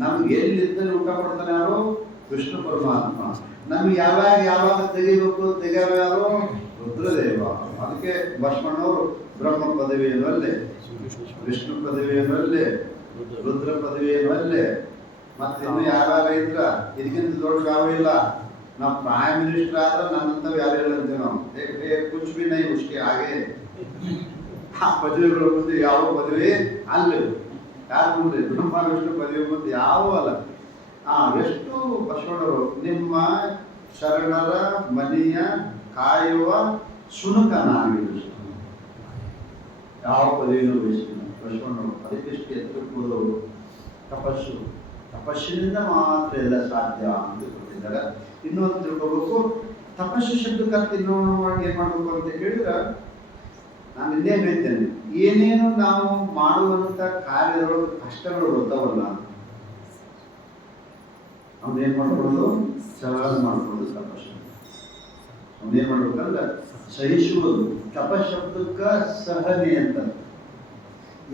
ನಮ್ಗೆ ಎಲ್ಲಿದ್ದಲ್ಲಿ ಊಟ ಕೊಡ್ತಾನೆ ಯಾರು? ವಿಷ್ಣು ಪರಮಾತ್ಮ. ನಮ್ಗೆ ಯಾವಾಗ ತೆಗಿಬೇಕು ತೆಗೆಯಲು ಯಾರು? ರುದ್ರದೇವ. ಅದಕ್ಕೆ ಬಸವಣ್ಣವರು ಬ್ರಹ್ಮ ಪದವಿಯನ್ನು ಅಲ್ಲೇ, ವಿಷ್ಣು ಪದವಿಯನ್ನು ಅಲ್ಲೇ, ರುದ್ರ ಪದವಿಯನ್ನು ಅಲ್ಲೇ. ಮತ್ತೆ ಇನ್ನು ಯಾರು ಇದ್ರ ಇದಕ್ಕಿಂತ ದೊಡ್ಡ ಯಾವ ಇಲ್ಲ. ನಾವು ಪ್ರೈಮ್ ಮಿನಿಸ್ಟರ್ ಆದ್ರೆ ನನ್ನಂತವ್ ಯಾರು ಹೇಳಂತೀವಿ ನಾವು, ಕುಚ್ ಬಿ ನೈ ಉಷ್ಕೆ ಹಾಗೆ. ಆ ಪದವಿಗಳ ಮುಂದೆ ಯಾವ ಪದವಿ ಅಲ್ಲಿ ಯಾರು ಮುಂದೆ ಬ್ರಹ್ಮ ವಿಷ್ಣು ಪದವಿ ಮುಂದೆ ಯಾವ ಅಲ್ಲ. ಎಷ್ಟು ಬಸವಣ್ಣರು ನಿಮ್ಮ ಶರಣರ ಮನೆಯ ಕಾಯುವ ಸುಣುಕನಾಗಿರು. ಯಾವ ಪದವಿನೂ ಬಸವಣ್ಣರು ಅದಕ್ಕೆಷ್ಟು ಎತ್ತುಕೊಳ್ಳೋರು. ತಪಸ್ಸಿನಿಂದ ಮಾತ್ರ ಎಲ್ಲ ಸಾಧ್ಯ ಅಂತ ಕೊಟ್ಟಿದ್ದಾರೆ. ಇನ್ನೊಂದು ತಿಳ್ಕೋಬೇಕು, ತಪಸ್ಸು ಶಬ್ದಕ್ಕೆ ಅರ್ಥ ಇನ್ನೊಂದು ಮಾಡಿ ಏನ್ ಮಾಡ್ಬೇಕು ಅಂತ ಕೇಳಿದ್ರೆ, ನಾನು ಇನ್ನೇ ಹೇಳ್ತೇನೆ, ಏನೇನು ನಾವು ಮಾಡುವಂತ ಕಾರ್ಯದೊಳಗೆ ಕಷ್ಟಗಳು ಬರ್ತಾವಲ್ಲ, ಅವನೇನ್ ಮಾಡ್ಕೊಳ್ಳೋದು? ಸಹನ ಮಾಡ್ಕೊಳ್ಳೋದು ತಪಸ್ಸು. ಅವನೇನ್ ಮಾಡ್ಬೇಕಂದ್ರೆ ಸಹಿಸುವುದು. ತಪಶಬ್ದಕ್ಕ ಸಹನೆ ಅಂತ.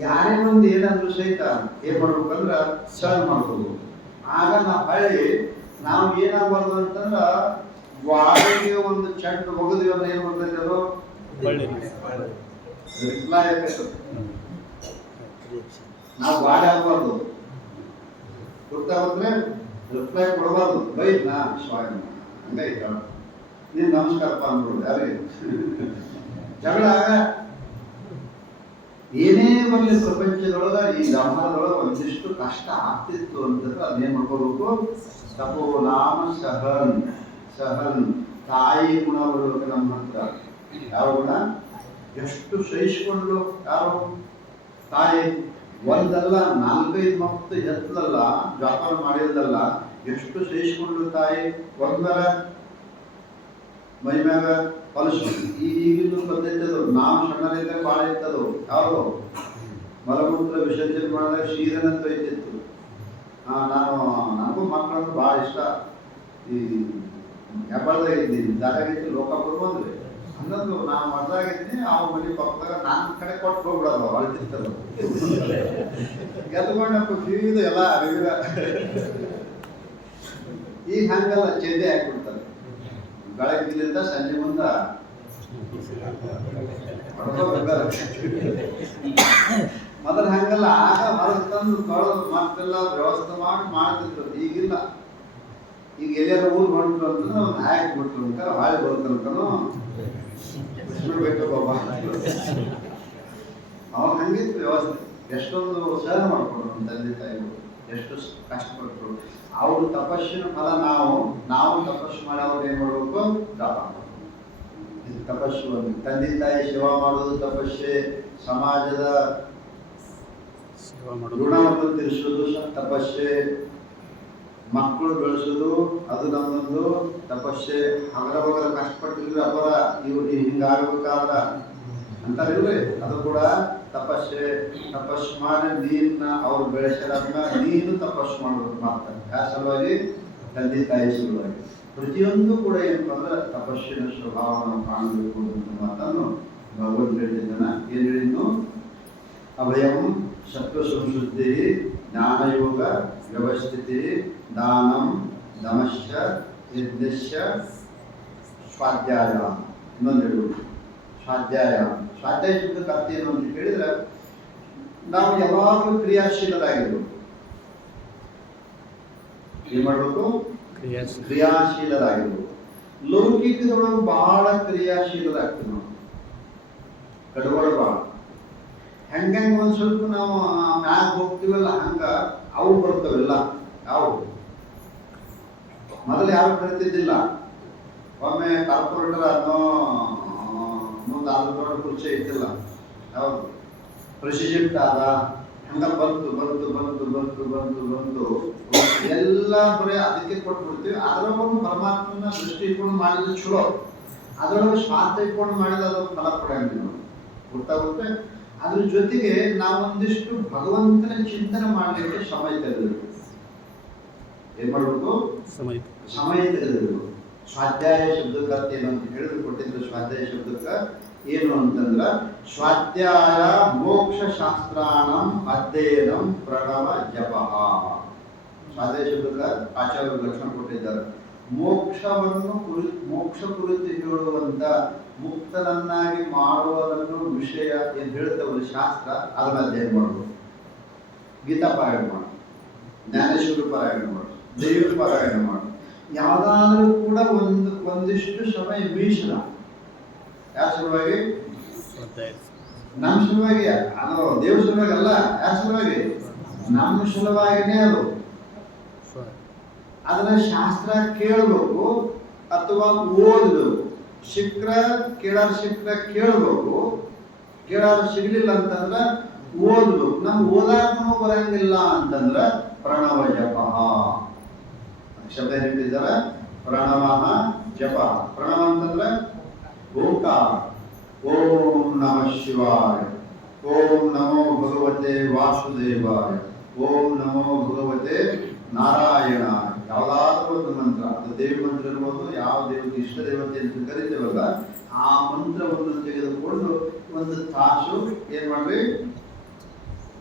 ಯಾರೇ ಒಂದು ಏನಂದ್ರು ಸಹಿತ ಏನ್ ಮಾಡ್ಬೇಕಂದ್ರ ಸಹನ ಮಾಡ್ಬೋದು. ಆಗ ನಾವು ಏನಾಗ್ಬಾರ್ದು ಅಂತಂದ್ರ ವಾಡಿಗೆ ಒಂದು ಚೆಂಡು ಒಗದ್ವಿ ಅಂದ್ರೆ ಏನ್ ಮಾಡ್ತೈತೆ ಅದು? ರಿಪ್ಲೈ ಆಗಬೇಕು. ನಾವು ವಾಡಿ ಆಗ್ಬಾರ್ದು, ಗೊತ್ತಾಗುತ್ತೆ ರಿಪ್ಲೈ ಕೊಡಬಾರ್ದು. ಬೈದ್ ನಾ ಸ್ವಾಮಿ ಹಂಗೈತ ನೀನ್ ನಮಸ್ಕಾರಪ್ಪ ಅಂದ್ಬಿಡುದು ಯಾರಿಗೆ? ಜಗಳ ಏನೇ ಬರಲಿ ಪ್ರಪಂಚದೊಳಗ ಈ ವ್ಯವಹಾರದೊಳಗ ಒಂದಿಷ್ಟು ಕಷ್ಟ ಆಗ್ತಿತ್ತು ಅಂತಂದ್ರೆ ಅದೇನ್ ಮಾಡ್ಕೋಬೇಕು? ತಪೋ ನಾಮ ಸಹನ್. ಸಹನ್ ತಾಯಿ ಗುಣ ಬರ್ಬೇಕು ನಮ್ಮ ಹತ್ರ. ಯಾವ ಗುಣ? ಎಷ್ಟು ಸಹಿಸಿಕೊಂಡು ಯಾರು? ತಾಯಿ. ಒಂದಲ್ಲ 4-5 ಮಕ್ಕಳು ಎತ್ತಲಲ್ಲ, ವ್ಯಾಪಾರ ಮಾಡಿದ್ದಲ್ಲ, ಎಷ್ಟು ಸಹಿಸಿಕೊಂಡು ತಾಯಿ. ಒಂದರ ಮೈ ಮ್ಯಾಗ ಹೊಲಸು ಈಗಿಂದು ಬಂದೈತದು. ನಾವು ಸಣ್ಣರಿದ್ದಾಗ ಭಾಳ ಇತ್ತದು. ಯಾವುದು? ಮಲಮೂತ್ರ ವಿಸರ್ಜನೆ ಮಾಡಿದಾಗ ಶೀರನಂತ ಇದ್ದಿತ್ತು. ನನಗೂ ಮಕ್ಕಳಂದ್ರೆ ಭಾಳ ಇಷ್ಟ. ಈ ಹೆಬ್ಬಳದಾಗ ಇದ್ದೀನಿ, ಜಾಗಾಗಿತ್ತು ಲೋಕಾಪುರ ಬಂದ್ರಿ ಅನ್ನೋದು ನಾವು ಮಡ್ದಾಗಿದ್ದೀನಿ. ಅವ್ರ ಮನೆ ಪಕ್ಕದಾಗ ನನ್ನ ಕಡೆ ಕೊಟ್ಟು ಹೋಗ್ಬಿಡೋದು, ಅಳ್ತಿರ್ತದ ಎತ್ಕೊಂಡಪ್ಪ ಸೀದ ಎಲ್ಲ ಅರಿವಿದ. ಈಗ ಹಂಗಲ್ಲ, ಚೆಂದೆ ಹಾಕ್ಬಿಡ್ತಾರೆ ಬೆಳಗ್ಗಿಲಿಂದ ಸಂಜೆ ಮುಂದ. ಮೊದಲು ಹಂಗಲ್ಲ, ಆಗ ಹೊರಗೆ ತಂದು ತೊಳೆದು ಮತ್ತೆಲ್ಲ ವ್ಯವಸ್ಥೆ ಮಾಡ್ತಿದ್ರು. ಈಗಿಲ್ಲ. ಈಗ ಎಲ್ಲಾರು ಊರು ಹೊಂಟ್ರು ಅಂತಂದ್ರೆ ಅವ್ನು ಹಾಕ್ಬಿಟ್ರು ಅಂತ ಹಾಳಿ ಬರ್ತನಕನು ಬಿಡ್ಬೇಕು ಬಾಬಾ. ಅವಾಗ ಹಂಗಿತ್ತು ವ್ಯವಸ್ಥೆ. ಎಷ್ಟೊಂದು ಸಹನ ಮಾಡ್ಕೊಂಡ್ರು ನಮ್ಮ ತಂದೆ ತಾಯಿಗಳು, ಎಷ್ಟು ಕಷ್ಟಪಟ್ಟರು. ಅವರು ತಪಸ್ಸಿನ ಫಲ ನಾವು ತಪಸ್ಸು ಮಾಡಿ ಅವ್ರು ಏನ್ ಮಾಡ್ಬೇಕು? ಇದು ತಪಸ್ಸು ಅಂತ. ತಂದೆ ತಾಯಿ ಸೇವಾ ಮಾಡೋದು ತಪಸ್ಸೆ. ಸಮಾಜದ ಋಣವನ್ನು ತೀರಿಸೋದು ತಪಸ್ಸೆ. ಮಕ್ಕಳು ಬೆಳೆಸೋದು ಅದು ನಮ್ಮದೊಂದು ತಪಸ್ಸೆ. ಹಗರ ಕಷ್ಟಪಟ್ಟಿದ್ರೆ ಅಪರ ಇವ್ರು ಹಿಂಗಾಗಬೇಕಾದ್ರ ಅಂತಾರಿಲ್ರಿ, ಅದು ಕೂಡ ತಪಸ್ಸೆ. ತಪಸ್ಸು ಮಾಡಿ ನೀರನ್ನ ಅವ್ರು ಬೆಳೆಸಿದಾಗ ನೀನು ತಪಸ್ಸು ಮಾಡಬೇಕು ಮಾಡ್ತಾರೆ. ಯಾವ ಸಲುವಾಗಿ? ತಂದೆ ತಾಯಿ ಸಲುವಾಗಿ. ಪ್ರತಿಯೊಂದು ಕೂಡ ಏನಪ್ಪ ಅಂದ್ರೆ ತಪಸ್ಸಿನ ಸ್ವಭಾವವನ್ನು ಕಾಣಬೇಕು ಅಂತ ಮಾತನ್ನು ಭಗವಂತ ಹೇಳಿದ್ದಾನ. ಏನ್ ಹೇಳಿದ್ನು? ಅಭಯಂ ಸತ್ವ ಸಂಶುದ್ಧಿ ಜ್ಞಾನಯೋಗ ವ್ಯವಸ್ಥಿತಿ ದಾನಂ ದಮಶ್ಚ ಯಜ್ಞಶ್ಚ ಸ್ವಾಧ್ಯಾಯ. ಇನ್ನೊಂದು ಹೇಳುವುದು ಸ್ವಾಧ್ಯಾಯ. ಸ್ವಾಧ್ಯಾಯ ಶಬ್ದಕ್ಕೆ ಅರ್ಥ ಏನು ಅಂತ ಕೇಳಿದ್ರೆ, ನಾವು ಯಾವಾಗಲೂ ಕ್ರಿಯಾಶೀಲರಾಗಿರ್ಬೇಕು. ಏನ್ ಮಾಡ್ಬೇಕು? ಕ್ರಿಯಾಶೀಲರಾಗಿರ್ಬೇಕು. ಲೌಕಿಕದೊಳಗೆ ಬಹಳ ಕ್ರಿಯಾಶೀಲರಾಗ್ತೀವಿ ನಾವು. ಕಡವಳ ಬಹಳ ಹೆಂಗೆ ಒಂದ್ ಸ್ವಲ್ಪ ನಾವು ಮ್ಯಾಗ ಹೋಗ್ತೀವಲ್ಲ, ಹಂಗ ಅವು ಬರ್ತವೆಲ್ಲ. ಯಾವ ಮೊದಲು ಯಾರು ಕರಿತಿದ್ದಿಲ್ಲ. ಒಮ್ಮೆ ಕಾರ್ಪೊರೇಟರ್ ಅನ್ನೋ ಮುಂದೆ ಆದ ಕುರ್ಚಿ ಇದ್ದಿಲ್ಲ. ಯಾವುದು? ಪ್ರೆಸಿಡೆಂಟ್ ಆದ. ಹಂಗ ಬಂತು ಎಲ್ಲ ಬರೀ ಅದಕ್ಕೆ ಕೊಟ್ಬಿಡ್ತೀವಿ. ಅದ್ರೊಳಗೆ ಪರಮಾತ್ಮನ ದೃಷ್ಟಿ ಇಟ್ಕೊಂಡು ಮಾಡಿದ್ರೆ ಚಲೋ. ಅದರೊಳಗೆ ಸ್ವಾರ್ಥ ಇಟ್ಕೊಂಡು ಮಾಡಿದ್ರೆ ಅದೊಂದು ಫಲ ಕೊಡಂಗಿಲ್ಲ. ಗೊತ್ತಾಗುತ್ತೆ. ಅದ್ರ ಜೊತೆಗೆ ನಾವೊಂದಿಷ್ಟು ಭಗವಂತನ ಚಿಂತನೆ ಮಾಡಲಿಕ್ಕೆ ಸಮಯ ತೆಗೆದಿರ್ಬೇಕು. ಏನ್ ಮಾಡ್ಬೇಕು? ಸಮಯ ತೆಗೆದಿರ್ಬೇಕು. ಸ್ವಾಧ್ಯಾಯ ಶಬ್ದಕ್ಕೆ ಅರ್ಥ ಏನು ಅಂತ ಹೇಳಿದ್ರು ಕೊಟ್ಟಿದ್ರು. ಸ್ವಾಧ್ಯಾಯ ಶಬ್ದಕ್ಕೆ ಏನು ಅಂತಂದ್ರ ಸ್ವಾಧ್ಯಾಯ ಮೋಕ್ಷ ಶಾಸ್ತ್ರಾಣಂ ಅಧ್ಯಯನಂ ಪ್ರಣವ ಜಪಃ. ಸ್ವಾಧ್ಯಾಯ ಶಬ್ದಕ್ಕೆ ಆಚಾರ್ಯರು ಲಕ್ಷಣ ಕೊಟ್ಟಿದ್ದಾರೆ. ಮೋಕ್ಷ ಕುರಿತು ಹೇಳುವಂತ ಮುಕ್ತನನ್ನಾಗಿ ಮಾಡುವುದನ್ನು ವಿಷಯ ಏನು ಹೇಳ್ತೇವಲ್ಲ ಶಾಸ್ತ್ರ, ಅದನ್ನ ಅಧ್ಯಯನ ಮಾಡಬಹುದು. ಗೀತಾ ಪಾರಾಯಣ ಮಾಡು, ಜ್ಞಾನೇಶ್ವರ ಪಾರಾಯಣ ಮಾಡು, ದೇವರ ಪಾರಾಯಣ ಮಾಡು. ಯಾವ್ದಾದ್ರೂ ಕೂಡ ಒಂದಿಷ್ಟು ಸಮಯ ಮೀಸಲ. ಯಾವ ಸಲುವಾಗಿ? ನಮ್ಮ ಸಲುವಾಗಿ. ಅದು ದೇವ್ರ ಸಲುವಾಗಿ ಅಲ್ಲ. ಯಾವ ಸಲುವಾಗಿ? ನಮ್ಮ ಸಲುವಾಗಿನೇ ಅದು. ಅದನ್ನ ಶಾಸ್ತ್ರ ಕೇಳಬೇಕು ಅಥವಾ ಓದಬೇಕು. ಕೇಳಾರ ಕೇಳಬೇಕು. ಕೇಳಾರ ಸಿಗ್ಲಿಲ್ಲ ಅಂತಂದ್ರ ಓದ್ಬೇಕು. ನಮ್ಗೆ ಓದಾಕನೂ ಬರಂಗಿಲ್ಲ ಅಂತಂದ್ರ ಪ್ರಣವ ಜಪ ಶಬ್ದ ಹೇಳಿದ್ದಾರೆ. ಪ್ರಣವ ಜಪ. ಪ್ರಣವ ಅಂತಂದ್ರೆ ಓಂಕಾರ. ಓಂ ನಮಃ ಶಿವಾಯ, ಓಂ ನಮೋ ಭಗವತೆ ವಾಸುದೇವಾಯ, ಓಂ ನಮೋ ಭಗವತೆ ನಾರಾಯಣ. ಯಾವುದಾದ್ರೂ ಒಂದು ಮಂತ್ರ, ಅದು ದೇವಿ ಮಂತ್ರ ಇರ್ಬೋದು, ಯಾವ ದೇವತೆ ಇಷ್ಟ ದೇವತೆ ಅಂತ ಕರಿತೇವಲ್ಲ, ಆ ಮಂತ್ರವನ್ನು ತೆಗೆದುಕೊಂಡು ಒಂದು ತಾಸು ಏನ್ ಮಾಡ್ರಿ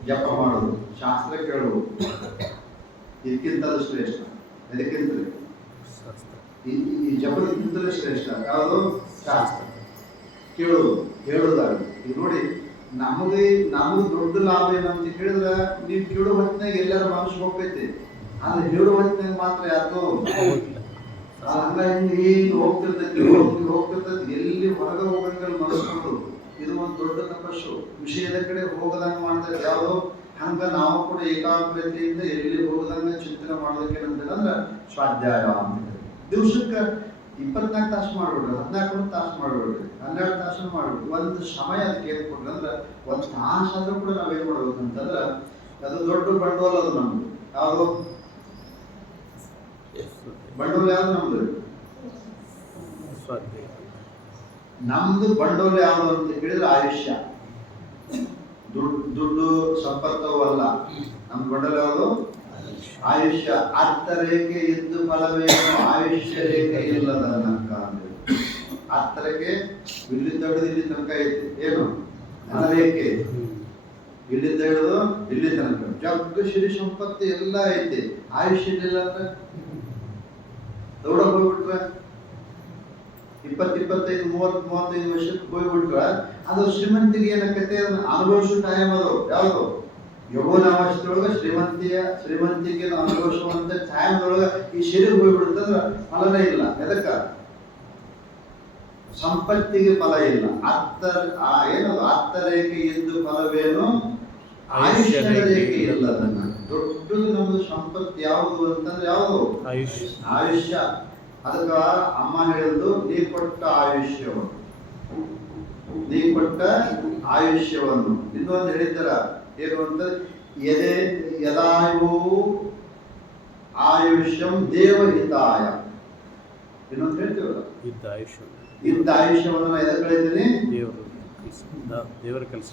ಜಪ ಮಾಡೋದು, ಶಾಸ್ತ್ರ ಕೇಳುವುದು. ಇದಕ್ಕಿಂತಲೂ ಶ್ರೇಷ್ಠ. ಇದಕ್ಕಿಂತಲೂ ಈ ಜಪಕ್ಕಿಂತಲೂ ಶ್ರೇಷ್ಠ ಯಾವುದು? ಶಾಸ್ತ್ರ ಕೇಳೋದು, ಹೇಳೋದಾಗಿ. ಈಗ ನೋಡಿ, ನಮಗೆ ದೊಡ್ಡ ಲಾಭ ಏನಂತ ಹೇಳಿದ್ರೆ, ನೀವು ಕೇಳೋ ಹೊತ್ತಿನಾಗ ಎಲ್ಲರ ಮನಸ್ಸು ಹೋಗ್ತೈತಿ, ಆದ್ರೆ ಹೇಳೋ ಹೊತ್ತಿನಾಗ ಮಾತ್ರ ಯಾಕೋ ಹಂಗಾಗಿ ಹೋಗ್ತಿರ್ತೈತಿ. ಎಲ್ಲಿ ಹೊರಗೆ ಹೋಗಂಗಲ್ಲಿ ಮನಸ್ಸು. ಇದು ಒಂದು ದೊಡ್ಡ ತಪಸ್ಸು. ವಿಷಯದ ಕಡೆ ಹೋಗದಂಗೆ ಮಾಡ್ತೈತೆ ಯಾವುದು. ಹಂಗ ನಾವು ಕೂಡ ಏಕಾಗ್ರತೆಯಿಂದ ಎಲ್ಲಿ ಹೋಗದಂಗೆ ಚಿಂತನೆ ಮಾಡೋದಕ್ಕೆ ಏನಂತಂದ್ರೆ ಸ್ವಾಧ್ಯಾಯ ಅಂತ. ದಿವಸಕ್ಕೆ 24 ತಾಸು ಮಾಡ್ಬಿಡ್ರಿ, 14 ತಾಸು ಮಾಡ್ಬಿಡ್ರಿ, 12 ತಾಸು ಮಾಡ್ಬಿಡ್ರಿ. ಒಂದು ಸಮಯ ಅದಕ್ಕೆ ಏನ್ ಕೊಡ್ರಿ ಅಂದ್ರೆ, ಒಂದು ತಾಸು ಆದ್ರೂ ಕೂಡ ನಾವೇನ್ ಮಾಡ್ಬೇಕು ಅಂತಂದ್ರೆ, ಅದು ದೊಡ್ಡ ಬಂಡವಾಳ. ಅದು ನಮ್ದು ಯಾವುದು ಬಂಡವಾಳ? ಯಾವ್ದು ನಮ್ದು? ನಮ್ದು ಬಂಡವಾಳ ಯಾವುದು ಅಂತ ಹೇಳಿದ್ರೆ ಆಯುಷ್ಯ. ದುಡ್ಡು ಸಂಪತ್ತು ಅಲ್ಲ. ನಮ್ ಬಂಡವಾಳ ಯಾವುದು? ಆಯುಷ್ಯ. ಅರ್ಥ ರೇಖೆ ಇದ್ದು ಫಲವೇನು ಆಯುಷ್ಯ ರೇಖೆ ಇಲ್ಲದ ತನಕ. ಅರ್ಥ ರೇಖೆ ಇಲ್ಲಿಂದ ಹಿಡಿದು ಇಲ್ಲಿ ತನಕ ಐತಿ. ಏನು ರೇಖೆ? ಇಲ್ಲಿಂದ ಹಿಡಿದು ಇಲ್ಲಿ ತನಕ ಜಗ್ಗ ಶ್ರೀ ಸಂಪತ್ತು ಎಲ್ಲ ಐತಿ. ಆಯುಷ್ಯ ಇಲ್ಲ ಅಂದ್ರೆ ದೌಡ ಹೋಗ್ಬಿಟ್ರೆ 20, 25, 30, 35 ವರ್ಷಕ್ಕೆ ಹೋಗ್ಬಿಟ್ರೆ ಅದು ಶ್ರೀಮಂತಿಗೆ ಏನಕ್ಕೈತೆ? ಅದನ್ನ ಅನುಭವಿಸೋ ಟೈಮ್ ಅದು. ಯಾವುದು? ಯೌವನಾವಸ್ಥೆಯೊಳಗೆ ಶ್ರೀಮಂತಿಗೆ ಅನುಭವಿಸುವಂತ ಟೈಮ್ದೊಳಗೆ ಈ ಶರೀರ ಹೋಗ್ಬಿಡುತ್ತಂದ್ರ ಫಲನೇ ಇಲ್ಲ. ಎದಕ್ಕ? ಸಂಪತ್ತಿಗೆ ಫಲ ಇಲ್ಲ. ಏನದು? ಅರ್ಥ ರೇಖೆ ಇದ್ದು ಫಲವೇನು ಆಯುಷ್ಯ ರೇಖೆ ಇಲ್ಲ. ಅದನ್ನ ದೊಡ್ಡದು ನಮ್ದು ಸಂಪತ್ತು ಯಾವುದು ಅಂತಂದ್ರೆ ಯಾವುದು? ಆಯುಷ್ಯ. ಅದಕ್ಕ ಅಮ್ಮ ಹೇಳಿದ್ದು, ನೀ ಕೊಟ್ಟ ಆಯುಷ್ಯವನ್ನು ಇನ್ನೊಂದು ಹೇಳಿದ್ದಾರ. ಏನು ಅಂತ? ಯದಾಯು ಆಯುಷ್ಯಂ ದೇವಹಿತಾಯ. ಇನ್ನೊಂದು ಹೇಳ್ತೀವಲ್ಲ, ಇದ್ದ ಆಯುಷ್ಯವನ್ನು ನಾ ಎದಕ್ಕೆ ಕಳೀತೀನಿ? ದೇವರ ಕೆಲಸ.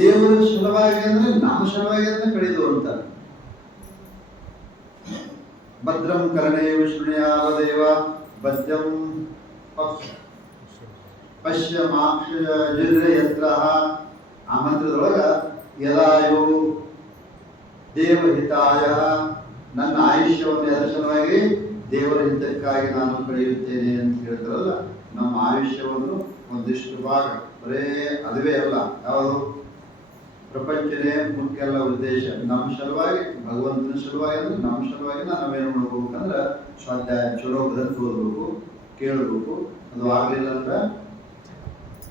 ದೇವರ ಸಲುವಾಗಿ ಅಂದ್ರೆ ನಮ್ಮ ಸಲುವಾಗಿ ಅಂದ್ರೆ ಕಳೆದು ಅಂತ. ಭದ್ರಂ ಕರ್ಣೇವ ಶೃಣುಯಾವದೇವ ಭದ್ರಂ ಪಶ್ಯಮಾಕ್ಷಯತ್ರ. ಆ ಮಂತ್ರದೊಳಗ ಯದಾಯು ದೇವಹಿತಾಯ, ನನ್ನ ಆಯುಷ್ಯವನ್ನು ಅದರ ಸಲುವಾಗಿ ದೇವರ ಹಿತಕ್ಕಾಗಿ ನಾನು ಕಳೆಯುತ್ತೇನೆ ಅಂತ ಹೇಳ್ತಾರಲ್ಲ. ನಮ್ಮ ಆಯುಷ್ಯವನ್ನು ಒಂದಿಷ್ಟು ಭಾಗ ಬರೇ ಅದುವೇ ಅಲ್ಲ, ಯಾವುದು ಪ್ರಪಂಚನೇ ಮುಖ್ಯ ಅಲ್ಲ. ಉದ್ದೇಶ ನಮ್ಮ ಸಲುವಾಗಿ, ಭಗವಂತನ ಸಲುವಾಗಿ ಅಂದ್ರೆ ನಮ್ಮ ಸಲುವಾಗಿ ನಾವೇನು ಮಾಡ್ಬೇಕಂದ್ರೆ ಸ್ವಾಧ್ಯಾಯ ಚಲೋ ಗ್ರಂಥ ಓದಬೇಕು, ಕೇಳಬೇಕು. ಅದು ಆಗಲಿಲ್ಲ ಅಂದ್ರೆ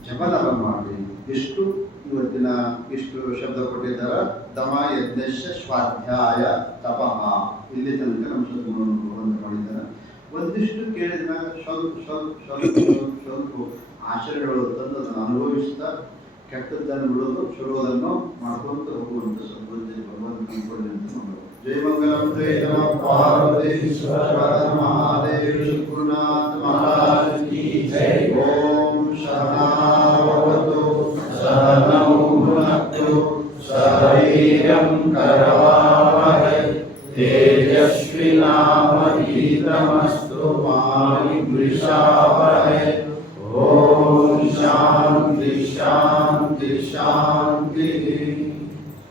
ಜಪತಪ ಮಾಡಿ. ಇಷ್ಟು ಇವತ್ತಿನ ಶಬ್ದ ಕೊಟ್ಟಿದ್ದಾರ. ತಮ ಯಜ್ಞಶ್ಚ ಸ್ವಾಧ್ಯಾಯ ತಪಃ. ಇಲ್ಲಿ ತನಕ ನಮ್ಮ ಶಬ್ದಗಳನ್ನು ಮಾಡಿದ್ದಾರೆ. ಒಂದಿಷ್ಟು ಕೇಳಿದ ಸ್ವಲ್ಪ ಆಚರಣೆಗಳು ತಂದು ಅದನ್ನು ಅನುಭವಿಸ್ತಾ ಕೆಟ್ಟದ್ದನ್ನು ಬಿಡೋದು, ಚಲೋದನ್ನು ಮಾಡ್ಕೊಂತ ಹೋಗುವಂತ ಸದ್ಬುದ್ಧಿ ಭಗವಂತ ಕಂಡುಕೊಳ್ಳಿ ಅಂತ ಮಾಡೋದು. ಜೈ ಮಂಗಲಂ ಜೈ ನಮಃ ಪಾರ್ವತಿ ಮಹಾದೇವಿ ಗುರುನಾಥ ಮಹಾರಾಜ್ ಕಿ ಜೈ. ಓಂ ಸಹನಾವತು ಸಹನೌ ಭುನಕ್ತು ಸಹವೀರ್ಯಂ ಕರವಾವಹೈ ತೇಜಸ್ವಿನಾವಧೀತಮಸ್ತು ಮಾ वृषावहै